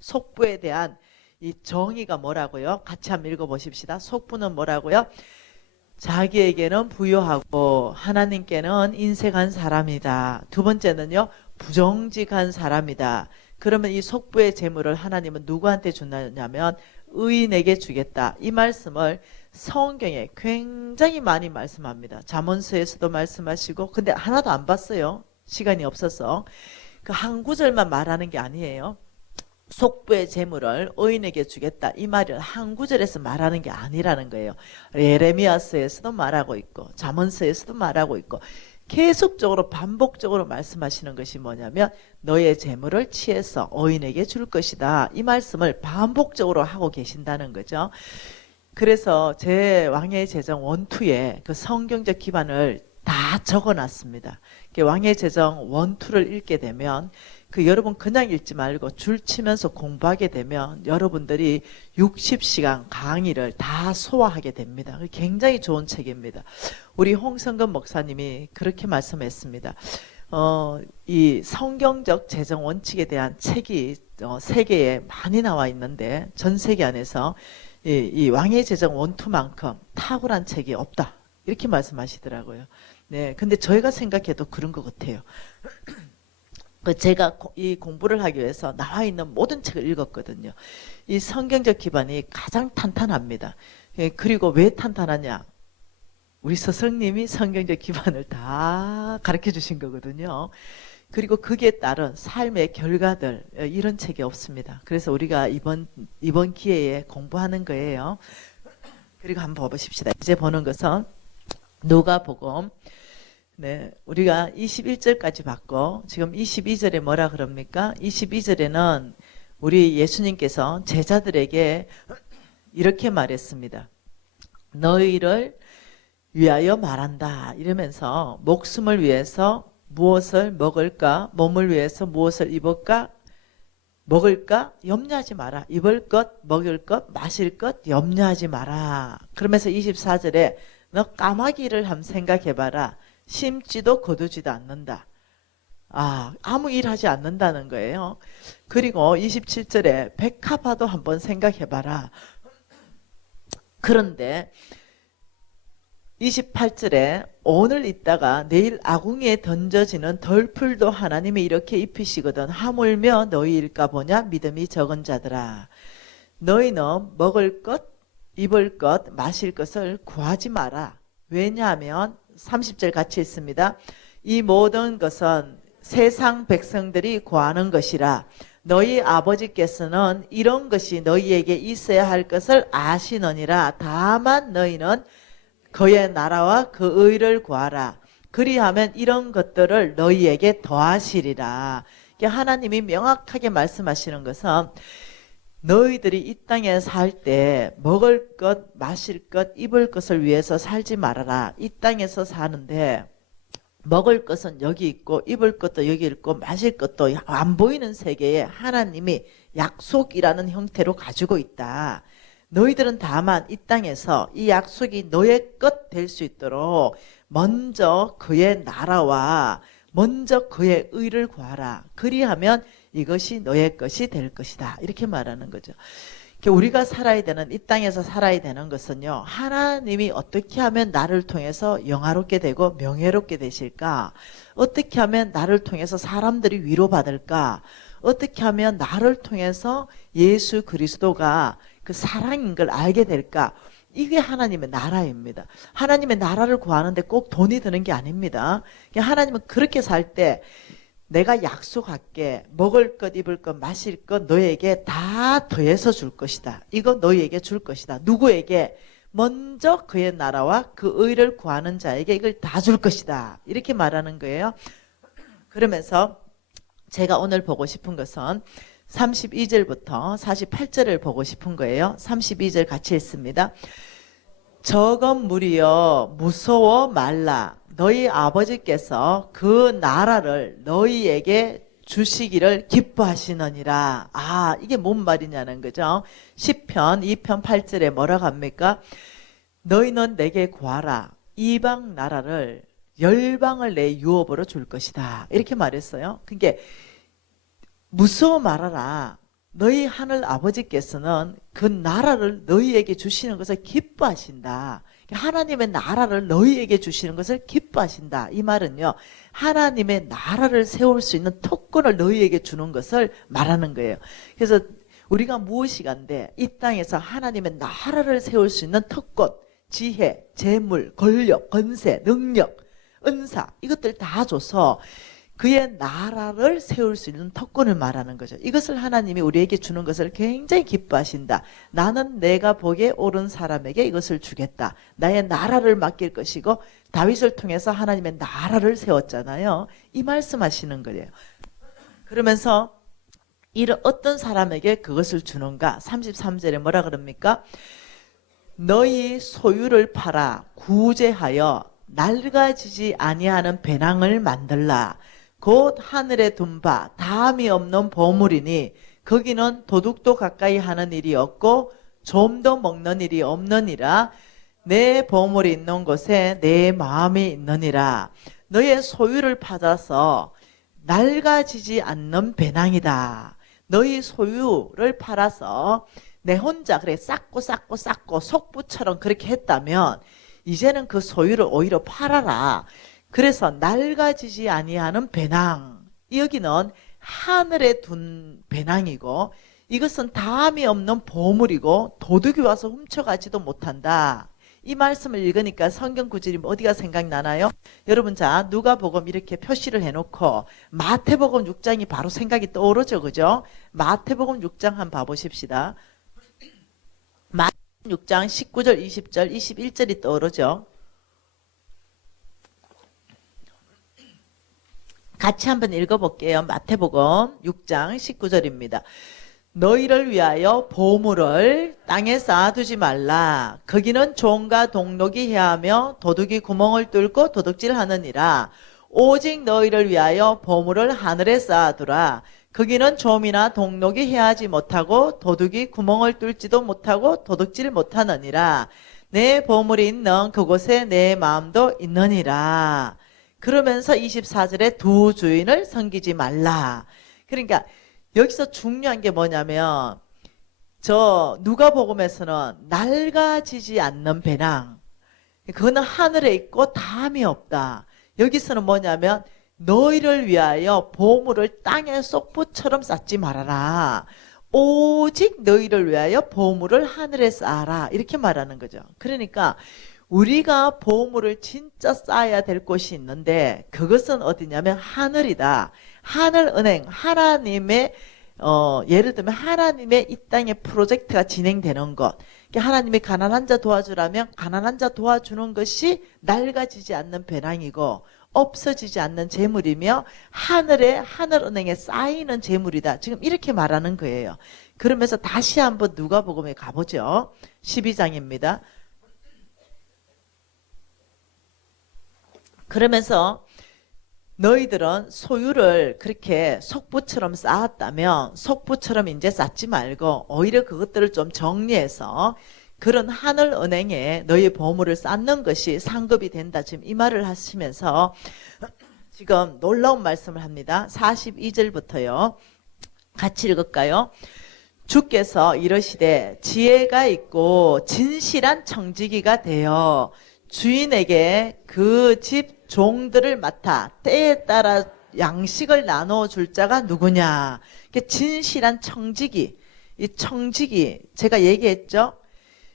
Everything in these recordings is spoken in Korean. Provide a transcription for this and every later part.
속부에 대한 이 정의가 뭐라고요? 같이 한번 읽어보십시다. 속부는 뭐라고요? 자기에게는 부유하고 하나님께는 인색한 사람이다. 두 번째는요, 부정직한 사람이다. 그러면 이 속부의 재물을 하나님은 누구한테 주냐면 의인에게 주겠다. 이 말씀을 성경에 굉장히 많이 말씀합니다. 잠언서에서도 말씀하시고, 근데 하나도 안 봤어요. 시간이 없어서. 그 한 구절만 말하는 게 아니에요. 속부의 재물을 의인에게 주겠다. 이 말을 한 구절에서 말하는 게 아니라는 거예요. 예레미야서에서도 말하고 있고 잠언서에서도 말하고 있고 계속적으로 반복적으로 말씀하시는 것이 뭐냐면 너의 재물을 취해서 의인에게 줄 것이다. 이 말씀을 반복적으로 하고 계신다는 거죠. 그래서 제 왕의 제정 원투에 그 성경적 기반을 다 적어놨습니다. 왕의 제정 원투를 읽게 되면 여러분 그냥 읽지 말고 줄 치면서 공부하게 되면 여러분들이 60시간 강의를 다 소화하게 됩니다. 굉장히 좋은 책입니다. 우리 홍성근 목사님이 그렇게 말씀했습니다. 이 성경적 재정 원칙에 대한 책이 세계에 많이 나와 있는데 전 세계 안에서 이 왕의 제정 원투만큼 탁월한 책이 없다. 이렇게 말씀하시더라고요. 네, 근데 저희가 생각해도 그런 것 같아요. 제가 이 공부를 하기 위해서 나와 있는 모든 책을 읽었거든요. 이 성경적 기반이 가장 탄탄합니다. 그리고 왜 탄탄하냐? 우리 스승님이 성경적 기반을 다 가르쳐 주신 거거든요. 그리고 거기에 따른 삶의 결과들, 이런 책이 없습니다. 그래서 우리가 이번 기회에 공부하는 거예요. 그리고 한번 보십시다. 이제 보는 것은 누가복음. 네, 우리가 21절까지 봤고 지금 22절에 뭐라 그럽니까? 22절에는 우리 예수님께서 제자들에게 이렇게 말했습니다. 너희를 위하여 말한다. 이러면서 목숨을 위해서 무엇을 먹을까? 몸을 위해서 무엇을 입을까? 먹을까? 염려하지 마라. 입을 것, 먹을 것, 마실 것 염려하지 마라. 그러면서 24절에 너 까마귀를 한번 생각해봐라. 심지도 거두지도 않는다. 아무 일 하지 않는다는 거예요. 그리고 27절에 백합화도 한번 생각해봐라. 그런데 28절에 오늘 있다가 내일 아궁이에 던져지는 덜풀도 하나님이 이렇게 입히시거든. 하물며 너희일까 보냐 믿음이 적은 자들아. 너희는 먹을 것, 입을 것, 마실 것을 구하지 마라. 왜냐하면 30절 같이 있습니다. 이 모든 것은 세상 백성들이 구하는 것이라. 너희 아버지께서는 이런 것이 너희에게 있어야 할 것을 아시느니라. 다만 너희는 그의 나라와 그 의를 구하라. 그리하면 이런 것들을 너희에게 더하시리라. 하나님이 명확하게 말씀하시는 것은 너희들이 이 땅에 살 때 먹을 것, 마실 것, 입을 것을 위해서 살지 말아라. 이 땅에서 사는데 먹을 것은 여기 있고 입을 것도 여기 있고 마실 것도 안 보이는 세계에 하나님이 약속이라는 형태로 가지고 있다. 너희들은 다만 이 땅에서 이 약속이 너의 것 될 수 있도록 먼저 그의 나라와 먼저 그의 의를 구하라. 그리하면 이것이 너의 것이 될 것이다. 이렇게 말하는 거죠. 우리가 살아야 되는, 이 땅에서 살아야 되는 것은요, 하나님이 어떻게 하면 나를 통해서 영화롭게 되고 명예롭게 되실까? 어떻게 하면 나를 통해서 사람들이 위로받을까? 어떻게 하면 나를 통해서 예수 그리스도가 그 사랑인 걸 알게 될까? 이게 하나님의 나라입니다. 하나님의 나라를 구하는데 꼭 돈이 드는 게 아닙니다. 하나님은 그렇게 살 때 내가 약속할게. 먹을 것, 입을 것, 마실 것 너에게 다 더해서 줄 것이다. 이거 너희에게 줄 것이다. 누구에게? 먼저 그의 나라와 그 의를 구하는 자에게 이걸 다 줄 것이다. 이렇게 말하는 거예요. 그러면서 제가 오늘 보고 싶은 것은 32절부터 48절을 보고 싶은 거예요. 32절 같이 읽습니다. 적은 무리여 무서워 말라. 너희 아버지께서 그 나라를 너희에게 주시기를 기뻐하시느니라. 이게 뭔 말이냐는 거죠. 시편 2편 8절에 뭐라고 합니까? 너희는 내게 구하라. 이방 나라를 열방을 내 유업으로 줄 것이다. 이렇게 말했어요. 그러니까 무서워 말아라. 너희 하늘 아버지께서는 그 나라를 너희에게 주시는 것을 기뻐하신다. 하나님의 나라를 너희에게 주시는 것을 기뻐하신다. 이 말은요, 하나님의 나라를 세울 수 있는 특권을 너희에게 주는 것을 말하는 거예요. 그래서 우리가 무엇이간데 이 땅에서 하나님의 나라를 세울 수 있는 특권, 지혜, 재물, 권력, 권세, 능력, 은사, 이것들 다 줘서 그의 나라를 세울 수 있는 특권을 말하는 거죠. 이것을 하나님이 우리에게 주는 것을 굉장히 기뻐하신다. 나는 내가 보기에 옳은 사람에게 이것을 주겠다. 나의 나라를 맡길 것이고, 다윗을 통해서 하나님의 나라를 세웠잖아요. 이 말씀하시는 거예요. 그러면서 이런 어떤 사람에게 그것을 주는가? 33절에 뭐라 그럽니까? 너희 소유를 팔아 구제하여 낡아지지 아니하는 배낭을 만들라. 곧 하늘에 둔 바 다함이 없는 보물이니 거기는 도둑도 가까이 하는 일이 없고 좀도 먹는 일이 없느니라. 내 보물이 있는 곳에 내 마음이 있느니라. 너의 소유를 팔아서 낡아지지 않는 배낭이다. 너희 소유를 팔아서 내 혼자 그래 쌓고 속부처럼 그렇게 했다면 이제는 그 소유를 오히려 팔아라. 그래서 낡아지지 아니하는 배낭, 여기는 하늘에 둔 배낭이고 이것은 다함이 없는 보물이고 도둑이 와서 훔쳐가지도 못한다. 이 말씀을 읽으니까 성경 구절이 어디가 생각나나요? 여러분, 자, 누가복음 이렇게 표시를 해놓고 마태복음 6장이 바로 생각이 떠오르죠, 그죠? 마태복음 6장 한번 봐보십시다. 마태복음 6장 19절, 20절, 21절이 떠오르죠. 같이 한번 읽어볼게요. 마태복음 6장 19절입니다. 너희를 위하여 보물을 땅에 쌓아두지 말라. 거기는 종과 동록이 해하며 도둑이 구멍을 뚫고 도둑질하느니라. 오직 너희를 위하여 보물을 하늘에 쌓아두라. 거기는 좀이나 동록이 해하지 못하고 도둑이 구멍을 뚫지도 못하고 도둑질 못하느니라. 내 보물이 있는 그곳에 내 마음도 있느니라. 그러면서 24절에 두 주인을 섬기지 말라. 그러니까 여기서 중요한 게 뭐냐면 저 누가복음에서는 낡아지지 않는 배낭, 그거는 하늘에 있고 다함이 없다. 여기서는 뭐냐면 너희를 위하여 보물을 땅에 쏙부처럼 쌓지 말아라. 오직 너희를 위하여 보물을 하늘에 쌓아라. 이렇게 말하는 거죠. 그러니까 우리가 보물을 진짜 쌓아야 될 곳이 있는데 그것은 어디냐면 하늘이다. 하늘은행, 하나님의 예를 들면 하나님의 이 땅의 프로젝트가 진행되는 것. 하나님이 가난한 자 도와주라면 가난한 자 도와주는 것이 낡아지지 않는 배낭이고 없어지지 않는 재물이며 하늘에 하늘은행에 쌓이는 재물이다. 지금 이렇게 말하는 거예요. 그러면서 다시 한번 누가복음에 가보죠. 12장입니다. 그러면서 너희들은 소유를 그렇게 속부처럼 쌓았다면 속부처럼 이제 쌓지 말고 오히려 그것들을 좀 정리해서 그런 하늘은행에 너희 보물을 쌓는 것이 상급이 된다. 지금 이 말을 하시면서 지금 놀라운 말씀을 합니다. 42절부터요. 같이 읽을까요? 주께서 이러시되 지혜가 있고 진실한 청지기가 되어 주인에게 그 집 종들을 맡아 때에 따라 양식을 나눠 줄 자가 누구냐. 진실한 청지기. 이 청지기 제가 얘기했죠.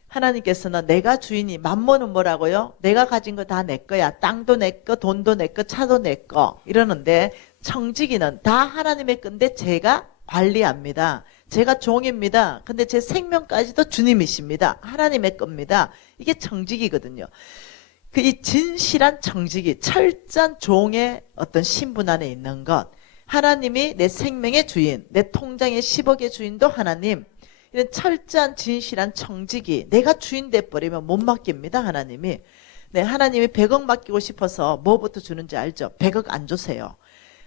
하나님께서는 내가 주인이, 만몬은 뭐라고요? 내가 가진 거 다 내 거야. 땅도 내 거, 돈도 내 거, 차도 내 거 이러는데 청지기는 다 하나님의 건데 제가 관리합니다. 제가 종입니다. 근데 제 생명까지도 주님이십니다. 하나님의 겁니다. 이게 청지기거든요. 그 이 진실한 청지기, 철저한 종의 어떤 신분 안에 있는 것. 하나님이 내 생명의 주인, 내 통장의 10억의 주인도 하나님. 이런 철저한 진실한 청지기. 내가 주인 돼버리면 못 맡깁니다. 하나님이. 네, 하나님이 100억 맡기고 싶어서 뭐부터 주는지 알죠? 100억 안 주세요.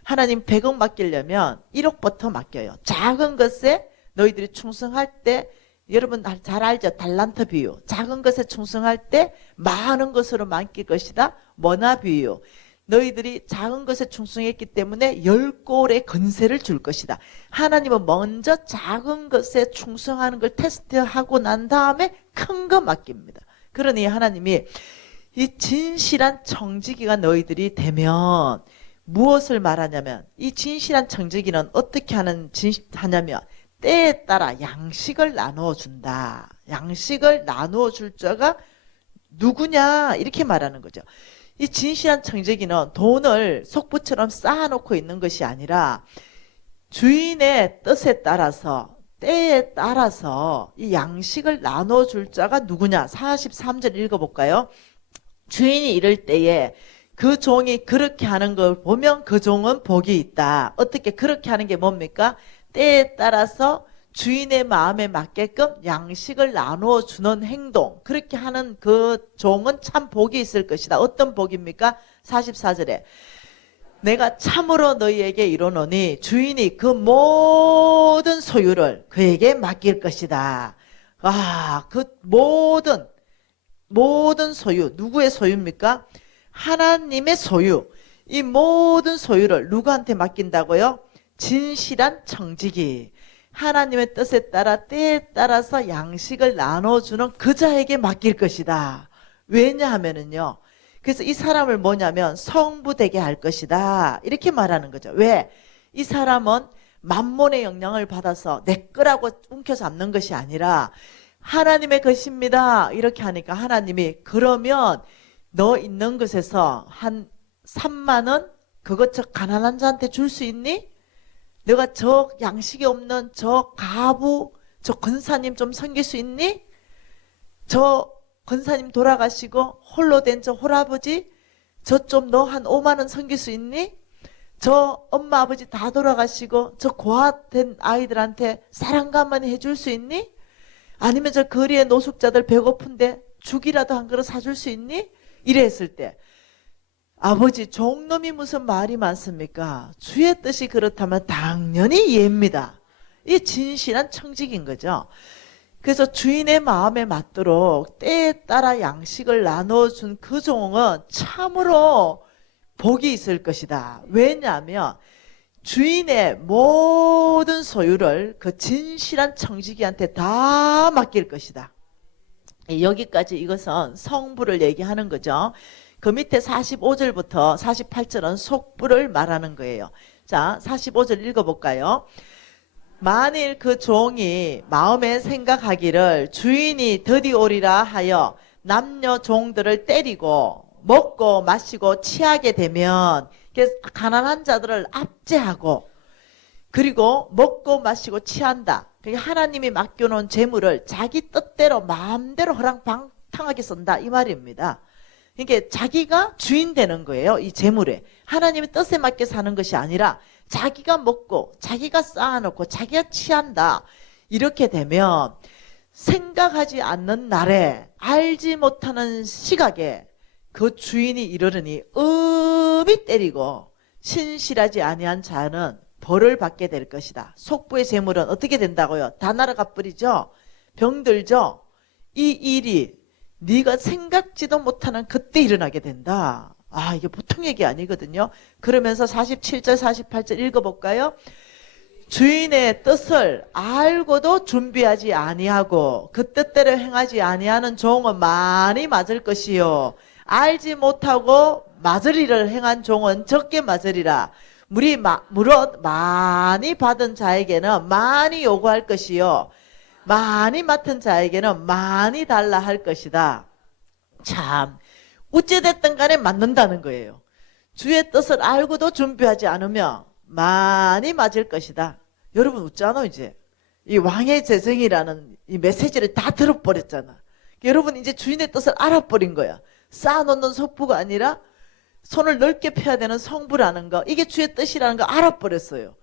하나님 100억 맡기려면 1억부터 맡겨요. 작은 것에 너희들이 충성할 때, 여러분 잘 알죠? 달란트 비유. 작은 것에 충성할 때 많은 것으로 맡길 것이다. 머나 비유. 너희들이 작은 것에 충성했기 때문에 10골의 건세를 줄 것이다. 하나님은 먼저 작은 것에 충성하는 걸 테스트하고 난 다음에 큰 거 맡깁니다. 그러니 하나님이 이 진실한 청지기가 너희들이 되면 무엇을 말하냐면, 이 진실한 청지기는 어떻게 하냐면 때에 따라 양식을 나누어 준다. 양식을 나누어 줄 자가 누구냐 이렇게 말하는 거죠. 이 진실한 청지기는 돈을 속부처럼 쌓아놓고 있는 것이 아니라 주인의 뜻에 따라서 때에 따라서 이 양식을 나눠 줄 자가 누구냐. 43절 읽어볼까요? 주인이 이럴 때에 그 종이 그렇게 하는 걸 보면 그 종은 복이 있다. 어떻게 그렇게 하는 게 뭡니까? 때에 따라서 주인의 마음에 맞게끔 양식을 나누어 주는 행동, 그렇게 하는 그 종은 참 복이 있을 것이다. 어떤 복입니까? 44절에 내가 참으로 너희에게 이르노니 주인이 그 모든 소유를 그에게 맡길 것이다. 그 모든 소유, 누구의 소유입니까? 하나님의 소유. 이 모든 소유를 누구한테 맡긴다고요? 진실한 청지기. 하나님의 뜻에 따라 때에 따라서 양식을 나눠주는 그 자에게 맡길 것이다. 왜냐하면은요, 그래서 이 사람을 뭐냐면 성부되게 할 것이다 이렇게 말하는 거죠. 왜? 이 사람은 만몬의 영향을 받아서 내 거라고 움켜잡는 것이 아니라 하나님의 것입니다 이렇게 하니까 하나님이 그러면 너 있는 것에서 한 3만 원 그것 저 가난한 자한테 줄 수 있니? 내가 저 양식이 없는 저 가부, 저 권사님 좀 섬길 수 있니? 저 권사님 돌아가시고 홀로 된 저 홀아버지, 저 좀 너 한 5만 원 섬길 수 있니? 저 엄마 아버지 다 돌아가시고 저 고아된 아이들한테 사랑과 한마디 해줄 수 있니? 아니면 저 거리에 노숙자들 배고픈데 죽이라도 한 그릇 사줄 수 있니? 이랬을 때 아버지 종놈이 무슨 말이 많습니까? 주의 뜻이 그렇다면 당연히 이해입니다. 이게 진실한 청직인 거죠. 그래서 주인의 마음에 맞도록 때에 따라 양식을 나눠준 그 종은 참으로 복이 있을 것이다. 왜냐하면 주인의 모든 소유를 그 진실한 청지기한테 다 맡길 것이다. 여기까지 이것은 성부를 얘기하는 거죠. 그 밑에 45절부터 48절은 속부를 말하는 거예요. 자, 45절 읽어볼까요? 만일 그 종이 마음에 생각하기를 주인이 더디오리라 하여 남녀 종들을 때리고 먹고 마시고 취하게 되면, 그래서 가난한 자들을 압제하고 그리고 먹고 마시고 취한다. 하나님이 맡겨놓은 재물을 자기 뜻대로 마음대로 허랑방탕하게 쓴다 이 말입니다. 그러니까 자기가 주인 되는 거예요. 이 재물에 하나님의 뜻에 맞게 사는 것이 아니라 자기가 먹고 자기가 쌓아놓고 자기가 취한다. 이렇게 되면 생각하지 않는 날에 알지 못하는 시각에 그 주인이 이르르니 음이 때리고 신실하지 아니한 자는 벌을 받게 될 것이다. 속부의 재물은 어떻게 된다고요? 다 날아가 버리죠. 병들죠. 이 일이 네가 생각지도 못하는 그때 일어나게 된다. 이게 보통 얘기 아니거든요. 그러면서 47절 48절 읽어볼까요? 주인의 뜻을 알고도 준비하지 아니하고 그 뜻대로 행하지 아니하는 종은 많이 맞을 것이요 알지 못하고 맞을 일을 행한 종은 적게 맞으리라. 무릇 많이 받은 자에게는 많이 요구할 것이요 많이 맡은 자에게는 많이 달라 할 것이다. 참 어찌됐든 간에 맞는다는 거예요. 주의 뜻을 알고도 준비하지 않으면 많이 맞을 것이다. 여러분 웃잖아. 이제 이 왕의 재정이라는 이 메시지를 다 들어버렸잖아. 여러분 이제 주인의 뜻을 알아버린 거야. 쌓아놓는 속부가 아니라 손을 넓게 펴야 되는 성부라는 거, 이게 주의 뜻이라는 거 알아버렸어요.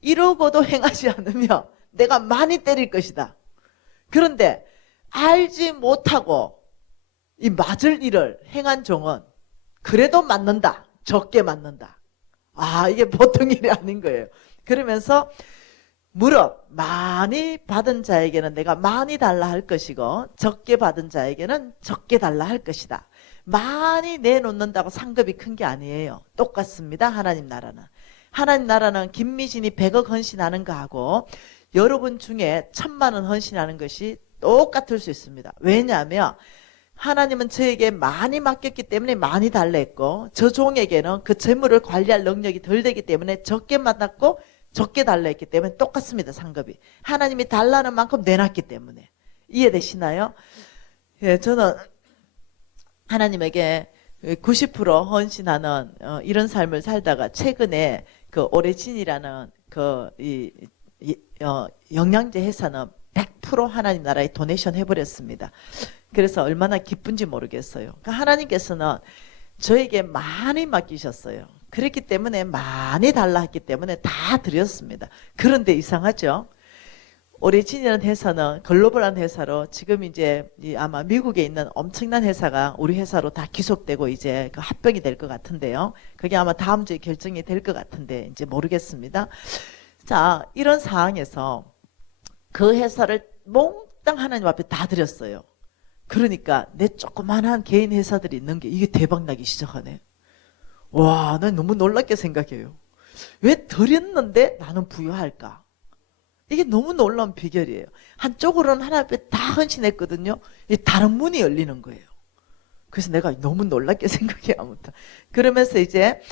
이러고도 행하지 않으면 내가 많이 때릴 것이다. 그런데 알지 못하고 이 맞을 일을 행한 종은 그래도 맞는다. 적게 맞는다. 이게 보통 일이 아닌 거예요. 그러면서 무릇 많이 받은 자에게는 내가 많이 달라 할 것이고 적게 받은 자에게는 적게 달라 할 것이다. 많이 내놓는다고 상급이 큰 게 아니에요. 똑같습니다. 하나님 나라는. 하나님 나라는 김미진이 100억 헌신하는 거하고 여러분 중에 1000만 원 헌신하는 것이 똑같을 수 있습니다. 왜냐하면 하나님은 저에게 많이 맡겼기 때문에 많이 달라 했고 저 종에게는 그 재물을 관리할 능력이 덜 되기 때문에 적게 맡았고 적게 달라 했기 때문에 똑같습니다. 상급이. 하나님이 달라는 만큼 내놨기 때문에. 이해되시나요? 예, 저는 하나님에게 90% 헌신하는 이런 삶을 살다가 최근에 그 오레진이라는 영양제 회사는 100% 하나님 나라에 도네이션 해버렸습니다. 그래서 얼마나 기쁜지 모르겠어요. 그러니까 하나님께서는 저에게 많이 맡기셨어요. 그랬기 때문에 많이 달라 했기 때문에 다 드렸습니다. 그런데 이상하죠? 오리진이라는 회사는 글로벌한 회사로 지금 이제 아마 미국에 있는 엄청난 회사가 우리 회사로 다 귀속되고 이제 그 합병이 될 것 같은데요. 그게 아마 다음 주에 결정이 될 것 같은데 이제 모르겠습니다. 자, 이런 상황에서 그 회사를 몽땅 하나님 앞에 다 드렸어요. 그러니까 내 조그만한 개인 회사들이 있는 게 이게 대박나기 시작하네. 와, 난 너무 놀랍게 생각해요. 왜 드렸는데 나는 부유할까? 이게 너무 놀라운 비결이에요. 한쪽으로는 하나님 앞에 다 헌신했거든요. 이 다른 문이 열리는 거예요. 그래서 내가 너무 놀랍게 생각해요. 아무튼 그러면서 이제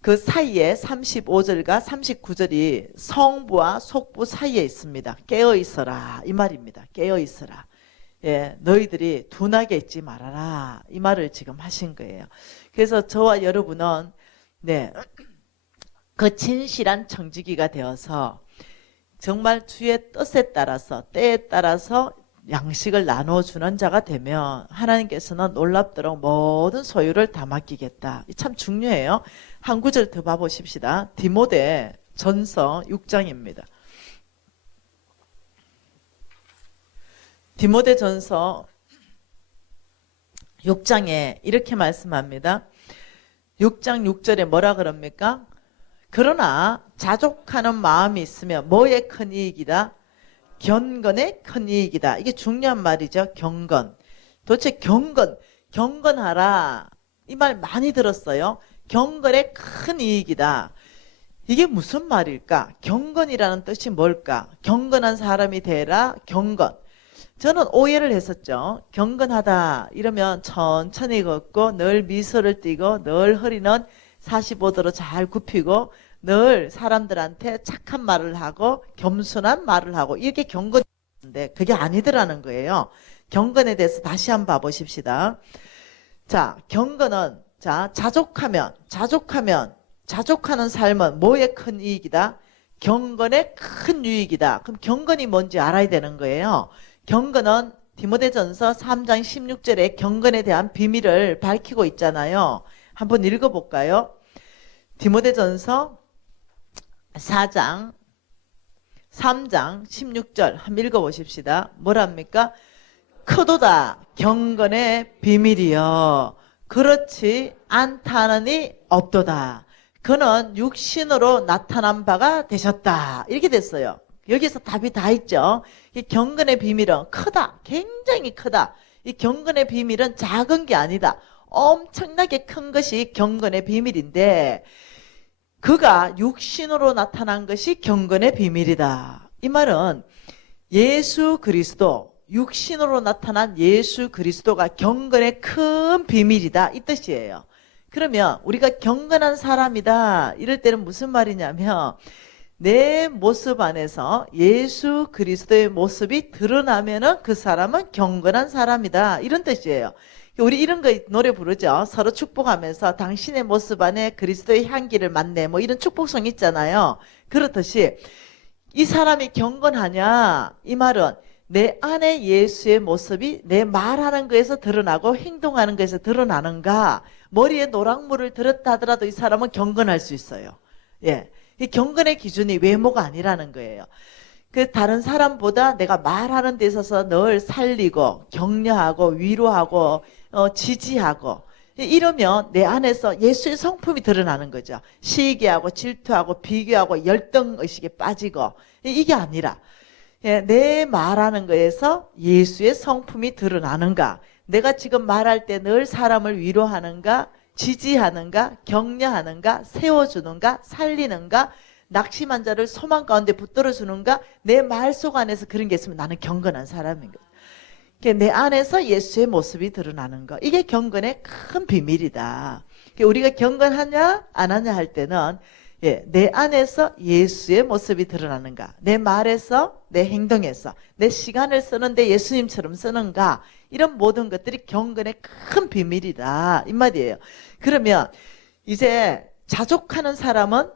그 사이에 35절과 39절이 성부와 속부 사이에 있습니다. 깨어 있어라 이 말입니다. 깨어 있어라. 예, 너희들이 둔하게 있지 말아라 이 말을 지금 하신 거예요. 그래서 저와 여러분은 그 진실한 청지기가 되어서 정말 주의 뜻에 따라서 때에 따라서 양식을 나눠주는 자가 되면 하나님께서는 놀랍도록 모든 소유를 다 맡기겠다. 참 중요해요. 한 구절 더 봐보십시다. 디모데 전서 6장입니다. 디모데 전서 6장에 이렇게 말씀합니다. 6장 6절에 뭐라 그럽니까? 그러나 자족하는 마음이 있으면 뭐에 큰 이익이다? 경건에 큰 이익이다. 이게 중요한 말이죠. 경건. 도대체 경건하라. 이 말 많이 들었어요. 경건에 큰 이익이다. 이게 무슨 말일까? 경건이라는 뜻이 뭘까? 경건한 사람이 되라. 경건. 저는 오해를 했었죠. 경건하다 이러면 천천히 걷고 늘 미소를 띠고 늘 허리는 45도로 잘 굽히고 늘 사람들한테 착한 말을 하고 겸손한 말을 하고 이렇게 경건인데 그게 아니더라는 거예요. 경건에 대해서 다시 한번 봐보십시다. 자, 경건은 자족하는 삶은 뭐에 큰 이익이다? 경건에 큰 유익이다. 그럼 경건이 뭔지 알아야 되는 거예요. 경건은 디모데전서 3장 16절에 경건에 대한 비밀을 밝히고 있잖아요. 한번 읽어볼까요? 디모데전서 3장 16절 한번 읽어보십시다. 뭐랍니까? 크도다 경건의 비밀이여 그렇지 않다느니 없도다. 그는 육신으로 나타난 바가 되셨다. 이렇게 됐어요. 여기서 답이 다 있죠. 이 경건의 비밀은 크다. 굉장히 크다. 이 경건의 비밀은 작은 게 아니다. 엄청나게 큰 것이 경건의 비밀인데 그가 육신으로 나타난 것이 경건의 비밀이다. 이 말은 예수 그리스도, 육신으로 나타난 예수 그리스도가 경건의 큰 비밀이다. 이 뜻이에요. 그러면 우리가 경건한 사람이다. 이럴 때는 무슨 말이냐면 내 모습 안에서 예수 그리스도의 모습이 드러나면은 그 사람은 경건한 사람이다. 이런 뜻이에요. 우리 이런 거 노래 부르죠. 서로 축복하면서 당신의 모습 안에 그리스도의 향기를 맡네. 뭐 이런 축복성 있잖아요. 그렇듯이 이 사람이 경건하냐? 이 말은 내 안에 예수의 모습이 내 말하는 거에서 드러나고 행동하는 거에서 드러나는가? 머리에 노랑물을 들었다 하더라도 이 사람은 경건할 수 있어요. 예. 이 경건의 기준이 외모가 아니라는 거예요. 그 다른 사람보다 내가 말하는 데 있어서 늘 살리고 격려하고 위로하고 지지하고 이러면 내 안에서 예수의 성품이 드러나는 거죠. 시기하고 질투하고 비교하고 열등의식에 빠지고 이게 아니라 내 말하는 거에서 예수의 성품이 드러나는가. 내가 지금 말할 때 늘 사람을 위로하는가, 지지하는가, 격려하는가, 세워주는가, 살리는가, 낙심한 자를 소망 가운데 붙들어주는가, 내 말 속 안에서 그런 게 있으면 나는 경건한 사람인 거예요. 내 안에서 예수의 모습이 드러나는 거, 이게 경건의 큰 비밀이다. 우리가 경건하냐 안 하냐 할 때는 내 안에서 예수의 모습이 드러나는가, 내 말에서, 내 행동에서, 내 시간을 쓰는데 예수님처럼 쓰는가, 이런 모든 것들이 경건의 큰 비밀이다 이 말이에요. 그러면 이제 자족하는 사람은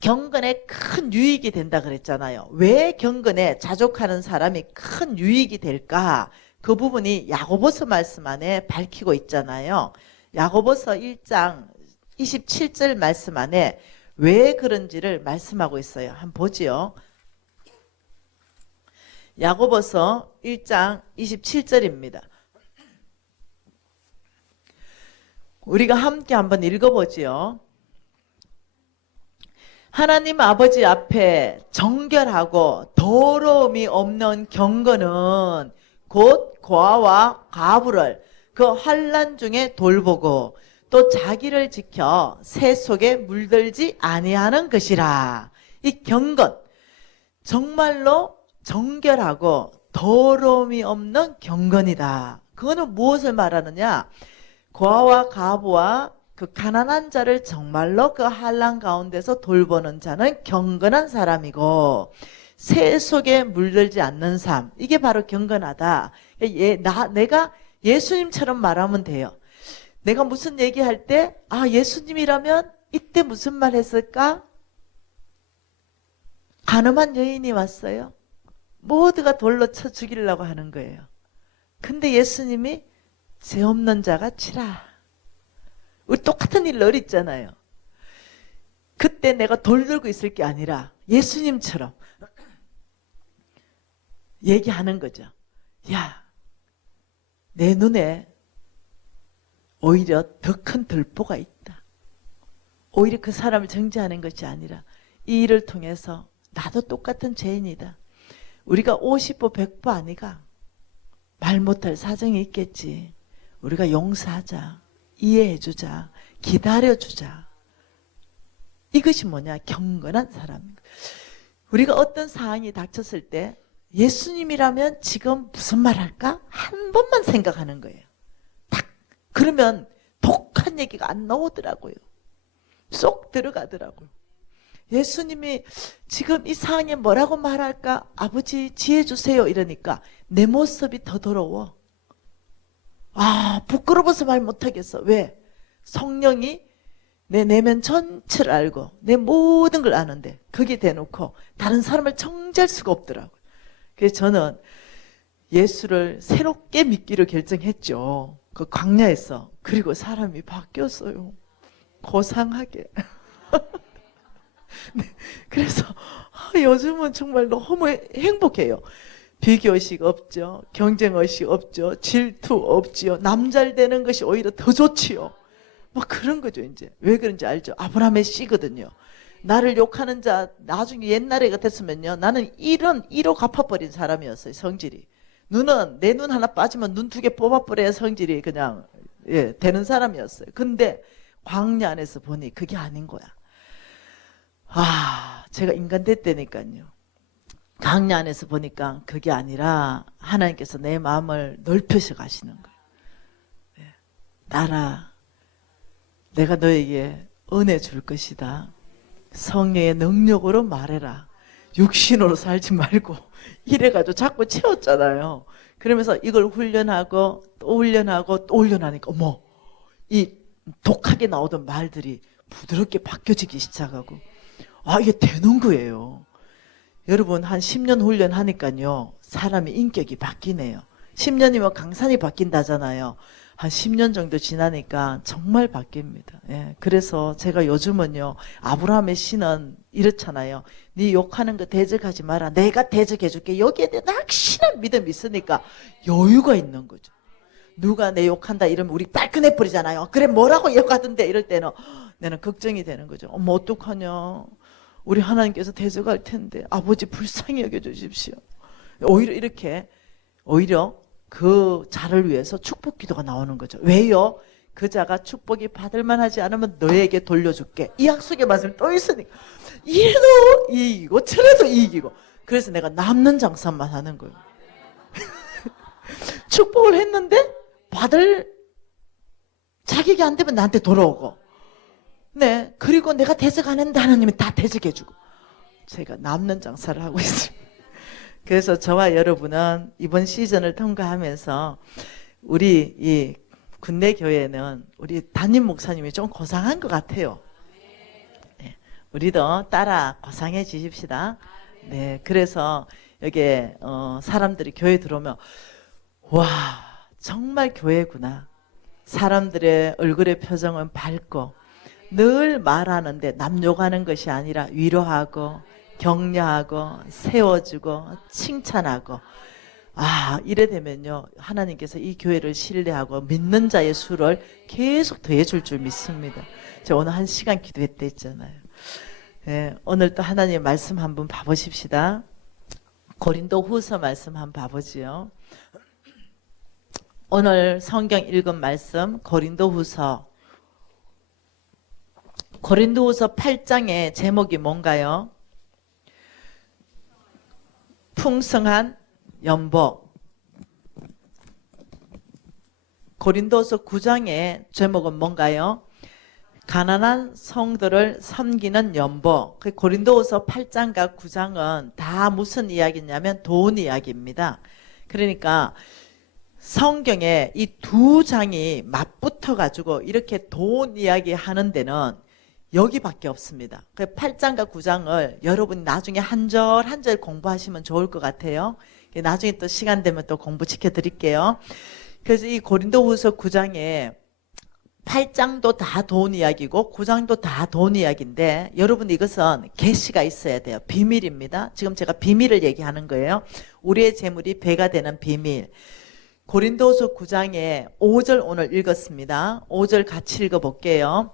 경건에 큰 유익이 된다 그랬잖아요. 왜 경건에 자족하는 사람이 큰 유익이 될까? 그 부분이 야고보서 말씀 안에 밝히고 있잖아요. 야고보서 1장 27절 말씀 안에 왜 그런지를 말씀하고 있어요. 한번 보지요. 야고보서 1장 27절입니다. 우리가 함께 한번 읽어보지요. 하나님 아버지 앞에 정결하고 더러움이 없는 경건은 곧 고아와 과부를 그 환난 중에 돌보고 또 자기를 지켜 새 속에 물들지 아니하는 것이라. 이 경건, 정말로 정결하고 더러움이 없는 경건이다. 그거는 무엇을 말하느냐? 고아와 과부와 그 가난한 자를 정말로 그 환난 가운데서 돌보는 자는 경건한 사람이고, 새 속에 물들지 않는 삶, 이게 바로 경건하다. 내가 예수님처럼 말하면 돼요. 내가 무슨 얘기할 때 예수님이라면 이때 무슨 말 했을까? 가늠한 여인이 왔어요. 모두가 돌로 쳐 죽이려고 하는 거예요. 근데 예수님이 죄 없는 자가 치라. 우리 똑같은 일 늘 있잖아요. 그때 내가 돌 들고 있을 게 아니라 예수님처럼 얘기하는 거죠. 야, 내 눈에 오히려 더 큰 들보가 있다. 오히려 그 사람을 정죄하는 것이 아니라 이 일을 통해서 나도 똑같은 죄인이다. 우리가 50보 100보 아니가. 말 못할 사정이 있겠지. 우리가 용서하자. 이해해주자. 기다려주자. 이것이 뭐냐? 경건한 사람. 우리가 어떤 상황이 닥쳤을 때 예수님이라면 지금 무슨 말 할까? 한 번만 생각하는 거예요. 딱. 그러면 독한 얘기가 안 나오더라고요. 쏙 들어가더라고요. 예수님이 지금 이 상황에 뭐라고 말할까? 아버지 지혜 주세요 이러니까 내 모습이 더 더러워. 부끄러워서 말 못하겠어. 왜? 성령이 내 내면 전체를 알고 내 모든 걸 아는데 거기에 대놓고 다른 사람을 정죄할 수가 없더라고요. 그래서 저는 예수를 새롭게 믿기로 결정했죠. 그 광야에서. 그리고 사람이 바뀌었어요. 고상하게. 네, 그래서 요즘은 정말 너무 행복해요. 비교의식 없죠. 경쟁의식 없죠. 질투 없지요. 남잘 되는 것이 오히려 더 좋지요. 뭐 그런 거죠. 이제 왜 그런지 알죠. 아브라함의 씨거든요. 나를 욕하는 자, 나중에 옛날에 같았으면요, 나는 1로 갚아버린 사람이었어요. 성질이. 눈은 내 눈 하나 빠지면 눈 2개 뽑아버려야 성질이 그냥 되는 사람이었어요. 근데 광야 안에서 보니 그게 아닌 거야. 제가 인간 됐다니까요. 광야 안에서 보니까 그게 아니라 하나님께서 내 마음을 넓혀서 가시는 거예요. 나라, 내가 너에게 은혜 줄 것이다. 성령의 능력으로 말해라. 육신으로 살지 말고. 이래가지고 자꾸 채웠잖아요. 그러면서 이걸 훈련하고 또 훈련하고 또 훈련하니까 이 독하게 나오던 말들이 부드럽게 바뀌어지기 시작하고 이게 되는 거예요. 여러분 한 10년 훈련하니까요. 사람의 인격이 바뀌네요. 10년이면 강산이 바뀐다잖아요. 한 10년 정도 지나니까 정말 바뀝니다. 그래서 제가 요즘은요. 아브라함의 씨는 이렇잖아요. 네 욕하는 거 대적하지 마라. 내가 대적해줄게. 여기에 대한 확실한 믿음이 있으니까 여유가 있는 거죠. 누가 내 욕한다 이러면 우리 빨끈해버리잖아요. 그래 뭐라고 욕하던데 이럴 때는 나는 걱정이 되는 거죠. 어떡하냐. 우리 하나님께서 대적할 텐데 아버지 불쌍히 여겨주십시오. 오히려 그 자를 위해서 축복 기도가 나오는 거죠. 왜요? 그 자가 축복이 받을만 하지 않으면 너에게 돌려줄게. 이 약속의 말씀이 또 있으니까 이래도 이기고 저래도 이기고. 그래서 내가 남는 장사만 하는 거예요. 축복을 했는데 받을 자격이 안 되면 나한테 돌아오고, 네, 그리고 내가 대적 안 했는데 하나님이 다 대적해주고. 제가 남는 장사를 하고 있습니다. 그래서 저와 여러분은 이번 시즌을 통과하면서 우리 이 군내 교회는 우리 담임 목사님이 좀 고상한 것 같아요. 네, 우리도 따라 고상해지십시다. 네, 그래서 여기 사람들이 교회 들어오면 와, 정말 교회구나. 사람들의 얼굴의 표정은 밝고 늘 말하는데 남 욕하는 것이 아니라 위로하고 격려하고 세워주고 칭찬하고. 아, 이래 되면요, 하나님께서 이 교회를 신뢰하고 믿는 자의 수를 계속 더해줄 줄 믿습니다. 제가 오늘 1시간 기도했다 했잖아요. 네, 오늘 또 하나님 말씀 한번 봐보십시다. 고린도 후서 말씀 한번 봐보지요. 오늘 성경 읽은 말씀 고린도 후서 8장의 제목이 뭔가요? 풍성한 연복. 고린도서 9장의 제목은 뭔가요? 가난한 성도를 섬기는 연복. 고린도서 8장과 9장은 다 무슨 이야기냐면 돈 이야기입니다. 그러니까 성경에 이 두 장이 맞붙어 가지고 이렇게 돈 이야기 하는 데는 여기밖에 없습니다. 8장과 9장을 여러분 나중에 한 절 한 절 공부하시면 좋을 것 같아요. 나중에 또 시간 되면 또 공부시켜 드릴게요. 그래서 이 고린도후서 9장에 8장도 다 돈 이야기고 9장도 다 돈 이야기인데, 여러분 이것은 계시가 있어야 돼요. 비밀입니다. 지금 제가 비밀을 얘기하는 거예요. 우리의 재물이 배가 되는 비밀. 고린도서 9장에 5절 오늘 읽었습니다. 5절 같이 읽어볼게요.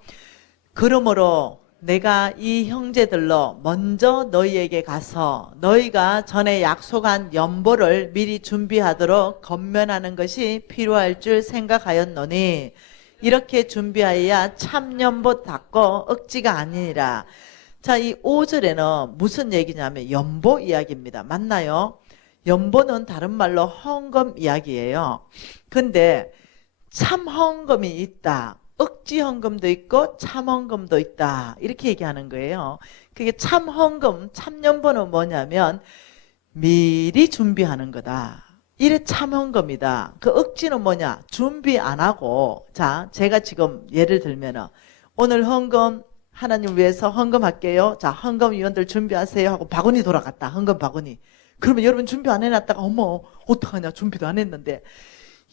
그러므로 내가 이 형제들로 먼저 너희에게 가서 너희가 전에 약속한 연보를 미리 준비하도록 권면하는 것이 필요할 줄 생각하였노니 이렇게 준비하여야 참 연보 닦고 억지가 아니니라. 자, 이 5절에는 무슨 얘기냐면 연보 이야기입니다. 맞나요? 연보는 다른 말로 헌금 이야기예요. 근데 참 헌금이 있다. 억지 헌금도 있고 참 헌금도 있다. 이렇게 얘기하는 거예요. 그게 참 헌금, 참 연보는 뭐냐면 미리 준비하는 거다. 이래 참 헌금이다. 그 억지는 뭐냐? 준비 안 하고. 자, 제가 지금 예를 들면은 오늘 헌금 하나님 위해서 헌금할게요. 자, 헌금위원들 준비하세요 하고 바구니 돌아갔다. 헌금 바구니. 그러면 여러분 준비 안 해놨다가 어머 어떡하냐, 준비도 안 했는데.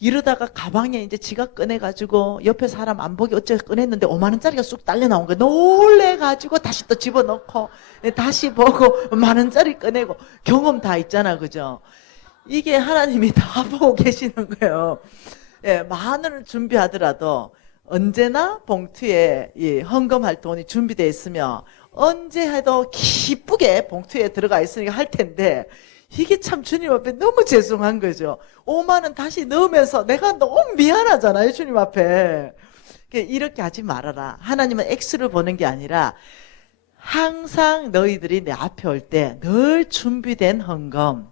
이러다가 가방에 이제 지갑 꺼내가지고 옆에 사람 안 보기 어째 꺼냈는데 5만 원짜리가 쑥 딸려 나온 거야. 놀래가지고 다시 또 집어넣고 다시 보고 만 원짜리 꺼내고. 경험 다 있잖아, 그죠? 이게 하나님이 다 보고 계시는 거예요. 예, 만 원을 준비하더라도 언제나 봉투에 이 헌금할 돈이 준비되어 있으면 언제 해도 기쁘게 봉투에 들어가 있으니까 할 텐데, 이게 참 주님 앞에 너무 죄송한 거죠. 5만 원 다시 넣으면서 내가 너무 미안하잖아요, 주님 앞에. 이렇게 하지 말아라. 하나님은 X를 보는 게 아니라 항상 너희들이 내 앞에 올 때 늘 준비된 헌금.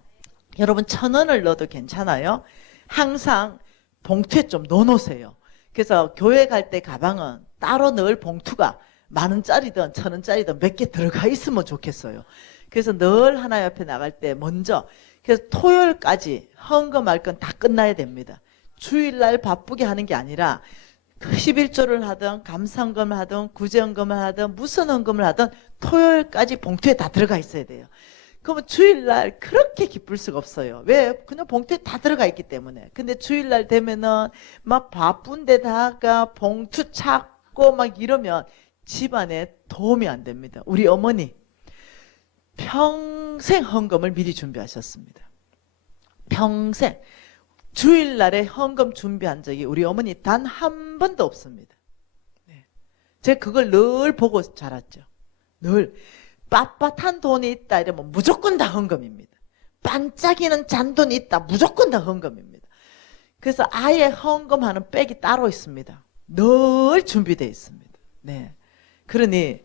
여러분 1,000원을 넣어도 괜찮아요. 항상 봉투에 좀 넣어놓으세요. 그래서 교회 갈 때 가방은 따로 넣을 봉투가 만 원짜리든 1,000원짜리든 몇 개 들어가 있으면 좋겠어요. 그래서 늘 하나님 앞에 나갈 때 먼저, 그래서 토요일까지 헌금할 건 다 끝나야 됩니다. 주일날 바쁘게 하는 게 아니라 11조를 하든 감사헌금을 하든 구제헌금을 하든 무슨 헌금을 하든 토요일까지 봉투에 다 들어가 있어야 돼요. 그러면 주일날 그렇게 기쁠 수가 없어요. 왜? 그냥 봉투에 다 들어가 있기 때문에. 근데 주일날 되면은 막 바쁜 데다가 봉투 찾고 막 이러면 집안에 도움이 안 됩니다. 우리 어머니 평생 헌금을 미리 준비하셨습니다. 평생. 주일날에 헌금 준비한 적이 우리 어머니 단 한 번도 없습니다. 네. 제가 그걸 늘 보고 자랐죠. 늘 빳빳한 돈이 있다 이러면 무조건 다 헌금입니다. 반짝이는 잔돈이 있다 무조건 다 헌금입니다. 그래서 아예 헌금하는 백이 따로 있습니다. 늘 준비되어 있습니다. 네. 그러니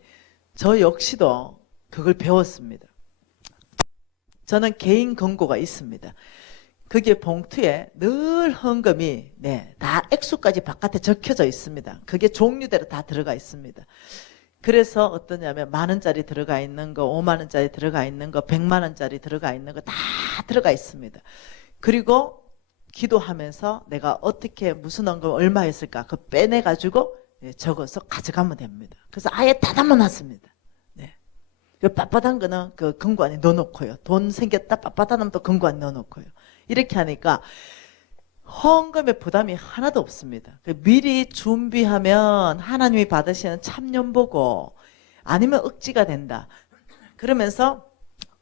저 역시도 그걸 배웠습니다. 저는 개인 금고가 있습니다. 그게 봉투에 늘 헌금이 다 액수까지 바깥에 적혀져 있습니다. 그게 종류대로 다 들어가 있습니다. 그래서 어떠냐면 10,000원짜리 들어가 있는 거, 50,000원짜리 들어가 있는 거, 100만원짜리 들어가 있는 거 다 들어가 있습니다. 그리고 기도하면서 내가 어떻게 무슨 헌금 얼마 했을까 그 빼내가지고 적어서 가져가면 됩니다. 그래서 아예 다 담아놨습니다. 네. 빳빳한 거는 그 금고 안에 넣어놓고요. 돈 생겼다 빳빳하면 또 금고 안에 넣어놓고요. 이렇게 하니까 헌금의 부담이 하나도 없습니다. 미리 준비하면 하나님이 받으시는 참연보고 아니면 억지가 된다. 그러면서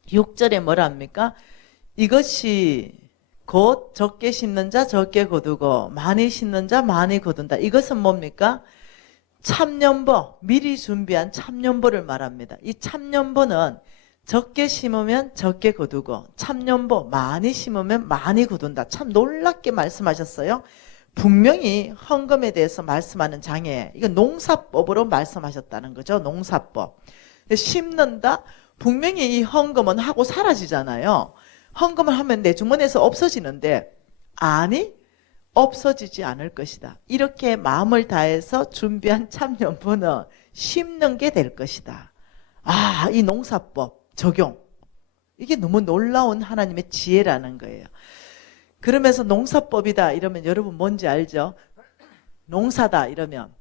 6절에 뭐라 합니까? 이것이 곧 적게 심는 자 적게 거두고 많이 심는 자 많이 거둔다. 이것은 뭡니까? 참연보, 미리 준비한 참연보를 말합니다. 이 참연보는 적게 심으면 적게 거두고 참연보 많이 심으면 많이 거둔다. 참 놀랍게 말씀하셨어요. 분명히 헌금에 대해서 말씀하는 장에 이건 농사법으로 말씀하셨다는 거죠. 농사법. 심는다. 분명히 이 헌금은 하고 사라지잖아요. 헌금을 하면 내 주머니에서 없어지는데 아니 없어지지 않을 것이다. 이렇게 마음을 다해서 준비한 참연보는 심는 게 될 것이다. 아, 이 농사법 적용. 이게 너무 놀라운 하나님의 지혜라는 거예요. 그러면서 농사법이다 이러면 여러분 뭔지 알죠? 농사다 이러면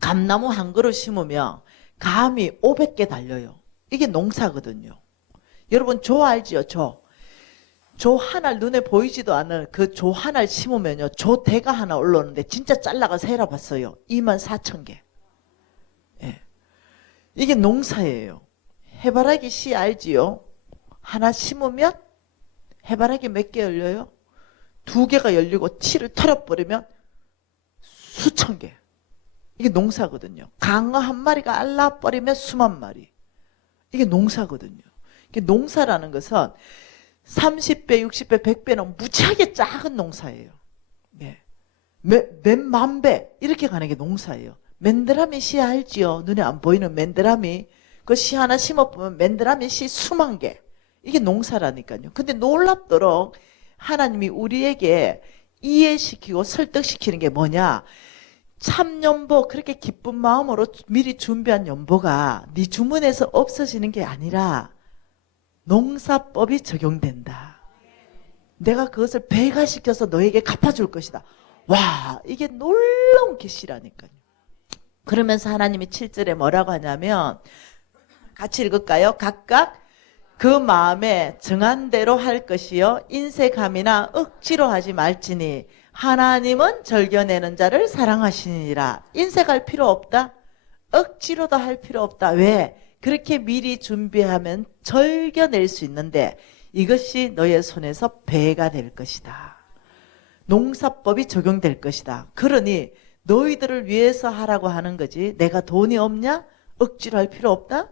감나무 한 그루 심으면 감이 500개 달려요. 이게 농사거든요. 여러분 조 알지요? 조 하나 눈에 보이지도 않은 그 조 하나를 심으면요. 조 대가 하나 올라오는데 진짜 잘라가서 해라봤어요. 24,000개. 예. 이게 농사예요. 해바라기 씨 알지요? 하나 심으면 해바라기 몇 개 열려요? 2개가 열리고 치를 털어버리면 수천 개. 이게 농사거든요. 강어 한 마리가 알라버리면 수만 마리. 이게 농사거든요. 이게 농사라는 것은 30배, 60배, 100배는 무지하게 작은 농사예요. 네. 몇만 배 이렇게 가는 게 농사예요. 맨드라미 씨 알지요? 눈에 안 보이는 맨드라미. 그 씨 하나 심어보면 맨드라미 씨 수만 개. 이게 농사라니까요. 근데 놀랍도록 하나님이 우리에게 이해시키고 설득시키는 게 뭐냐? 참연보 그렇게 기쁜 마음으로 미리 준비한 연보가 네 주머니에서 없어지는 게 아니라 농사법이 적용된다. 내가 그것을 배가시켜서 너에게 갚아줄 것이다. 와, 이게 놀라운 계시라니까요. 그러면서 하나님이 7절에 뭐라고 하냐면 같이 읽을까요? 각각 그 마음에 정한 대로 할 것이요 인색함이나 억지로 하지 말지니 하나님은 절겨내는 자를 사랑하시니라. 인색할 필요 없다. 억지로도 할 필요 없다. 왜? 그렇게 미리 준비하면 절겨낼 수 있는데 이것이 너의 손에서 배가 될 것이다. 농사법이 적용될 것이다. 그러니 너희들을 위해서 하라고 하는 거지. 내가 돈이 없냐? 억지로 할 필요 없다?